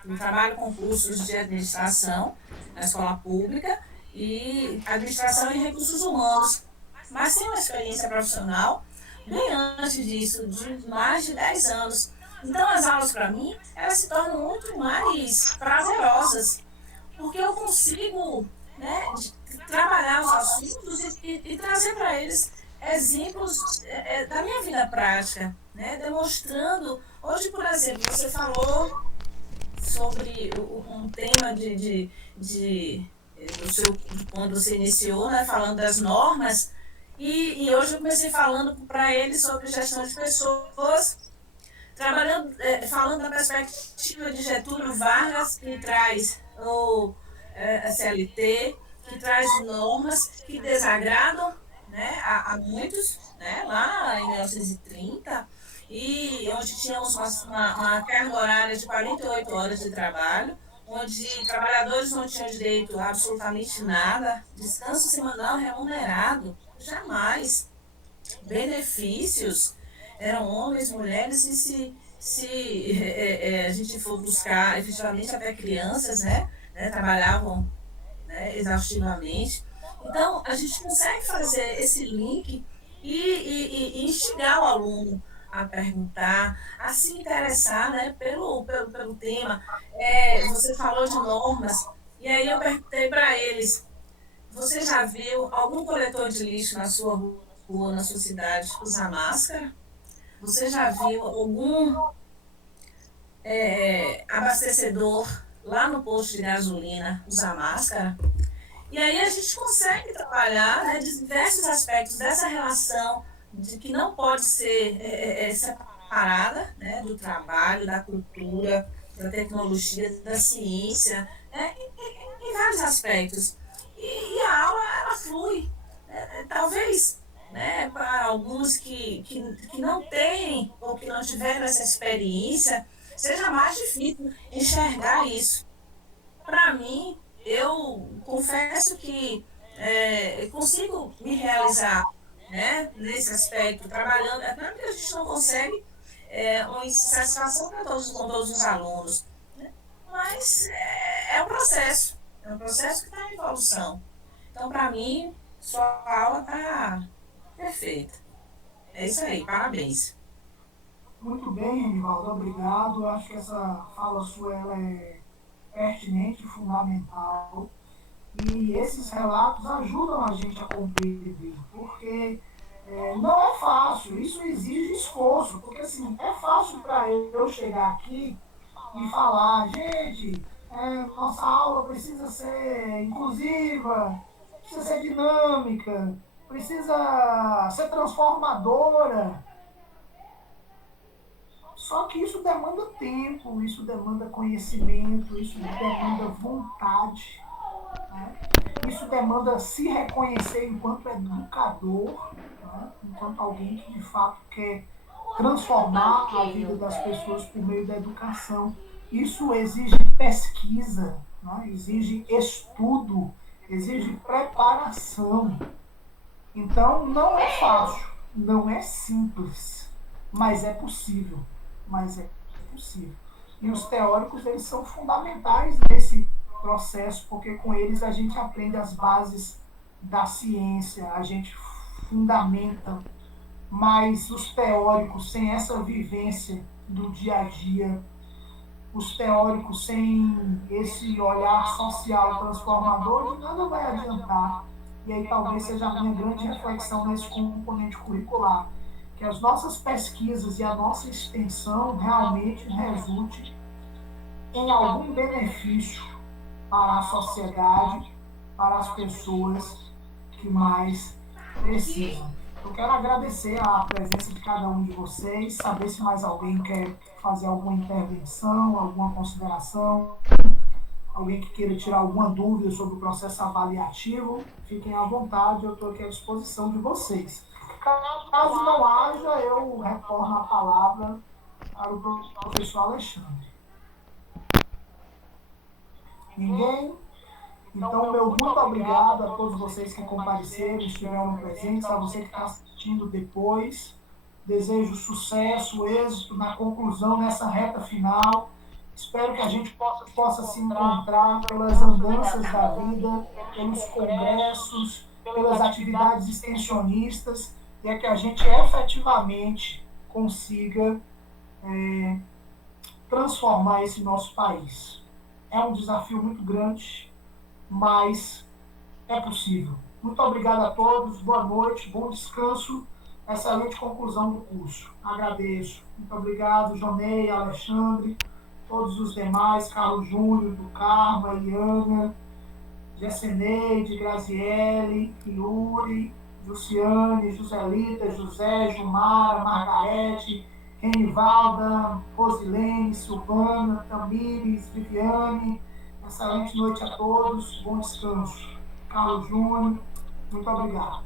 eu trabalho com cursos de administração na escola pública e administração e recursos humanos, mas tenho uma experiência profissional bem antes disso, de mais de 10 anos. Então, as aulas, para mim, elas se tornam muito mais prazerosas, porque eu consigo, né, trabalhar os assuntos e trazer para eles exemplos da minha vida prática, né, demonstrando. Hoje, por exemplo, você falou sobre um tema do seu, quando você iniciou, né, falando das normas, e hoje eu comecei falando para eles sobre gestão de pessoas, trabalhando, falando da perspectiva de Getúlio Vargas, que traz a CLT, que traz normas que desagradam, né, a muitos, né, lá em 1930, e onde tínhamos uma carga horária de 48 horas de trabalho, onde trabalhadores não tinham direito a absolutamente nada, descanso semanal remunerado, jamais, benefícios, eram homens, mulheres, e se a gente for buscar efetivamente até crianças, né, trabalhavam, né, exaustivamente. Então, a gente consegue fazer esse link e instigar o aluno a perguntar, a se interessar, né, pelo tema. Você falou de normas, e aí eu perguntei para eles: você já viu algum coletor de lixo na sua rua, na sua cidade, usar máscara? Você já viu algum abastecedor lá no posto de gasolina usar máscara? E aí a gente consegue trabalhar, né, diversos aspectos dessa relação de que não pode ser separada, né, do trabalho, da cultura, da tecnologia, da ciência, né, em vários aspectos. E a aula, ela flui. Talvez, né, para alguns que não têm ou que não tiveram essa experiência, seja mais difícil enxergar isso. Para mim, eu confesso que consigo me realizar, né, nesse aspecto, trabalhando. É claro que a gente não consegue uma satisfação para com todos os alunos, né? Mas é um processo que está em evolução. Então, para mim, sua aula está perfeita. É isso aí, parabéns. Muito bem, Renivaldo, obrigado. Eu acho que essa fala sua ela é pertinente, fundamental. E esses relatos ajudam a gente a compreender, porque não é fácil, isso exige esforço, porque assim, é fácil para eu chegar aqui e falar, gente, nossa aula precisa ser inclusiva, precisa ser dinâmica, precisa ser transformadora. Só que isso demanda tempo, isso demanda conhecimento, isso demanda vontade, né? Isso demanda se reconhecer enquanto educador, né? Enquanto alguém que de fato quer transformar a vida das pessoas por meio da educação. Isso exige pesquisa, né? Exige estudo, exige preparação. Então, não é fácil, não é simples, mas é possível. Mas é possível. E os teóricos, eles são fundamentais nesse processo, porque com eles a gente aprende as bases da ciência, a gente fundamenta, mas os teóricos, sem essa vivência do dia a dia, os teóricos sem esse olhar social transformador, de nada vai adiantar. E aí talvez seja a minha grande reflexão nesse componente curricular, que as nossas pesquisas e a nossa extensão realmente resulte em algum benefício para a sociedade, para as pessoas que mais precisam. Eu quero agradecer a presença de cada um de vocês, saber se mais alguém quer fazer alguma intervenção, alguma consideração, alguém que queira tirar alguma dúvida sobre o processo avaliativo, fiquem à vontade, eu estou aqui à disposição de vocês. Caso não haja, eu retorno a palavra para o professor Alexandre. Ninguém? Então, meu muito obrigado a todos vocês que compareceram, estiveram presentes, a você que está assistindo depois. Desejo sucesso, êxito na conclusão, nessa reta final. Espero que a gente possa se encontrar pelas andanças da vida, pelos congressos, pelas atividades extensionistas, e é que a gente efetivamente consiga transformar esse nosso país. É um desafio muito grande, mas é possível. Muito obrigado a todos, boa noite, bom descanso, excelente conclusão do curso. Agradeço. Muito obrigado, Jonei, Alexandre, todos os demais, Carlos Júnior, do Carmo, Eliana, Jesseneide, Graziele, Yuri, Luciane, Joselita, José, Gilmara, Margarete, Renivalda, Rosilene, Silvana, Tamires, Viviane. Excelente noite a todos, bom descanso. Carlos Júnior, muito obrigado.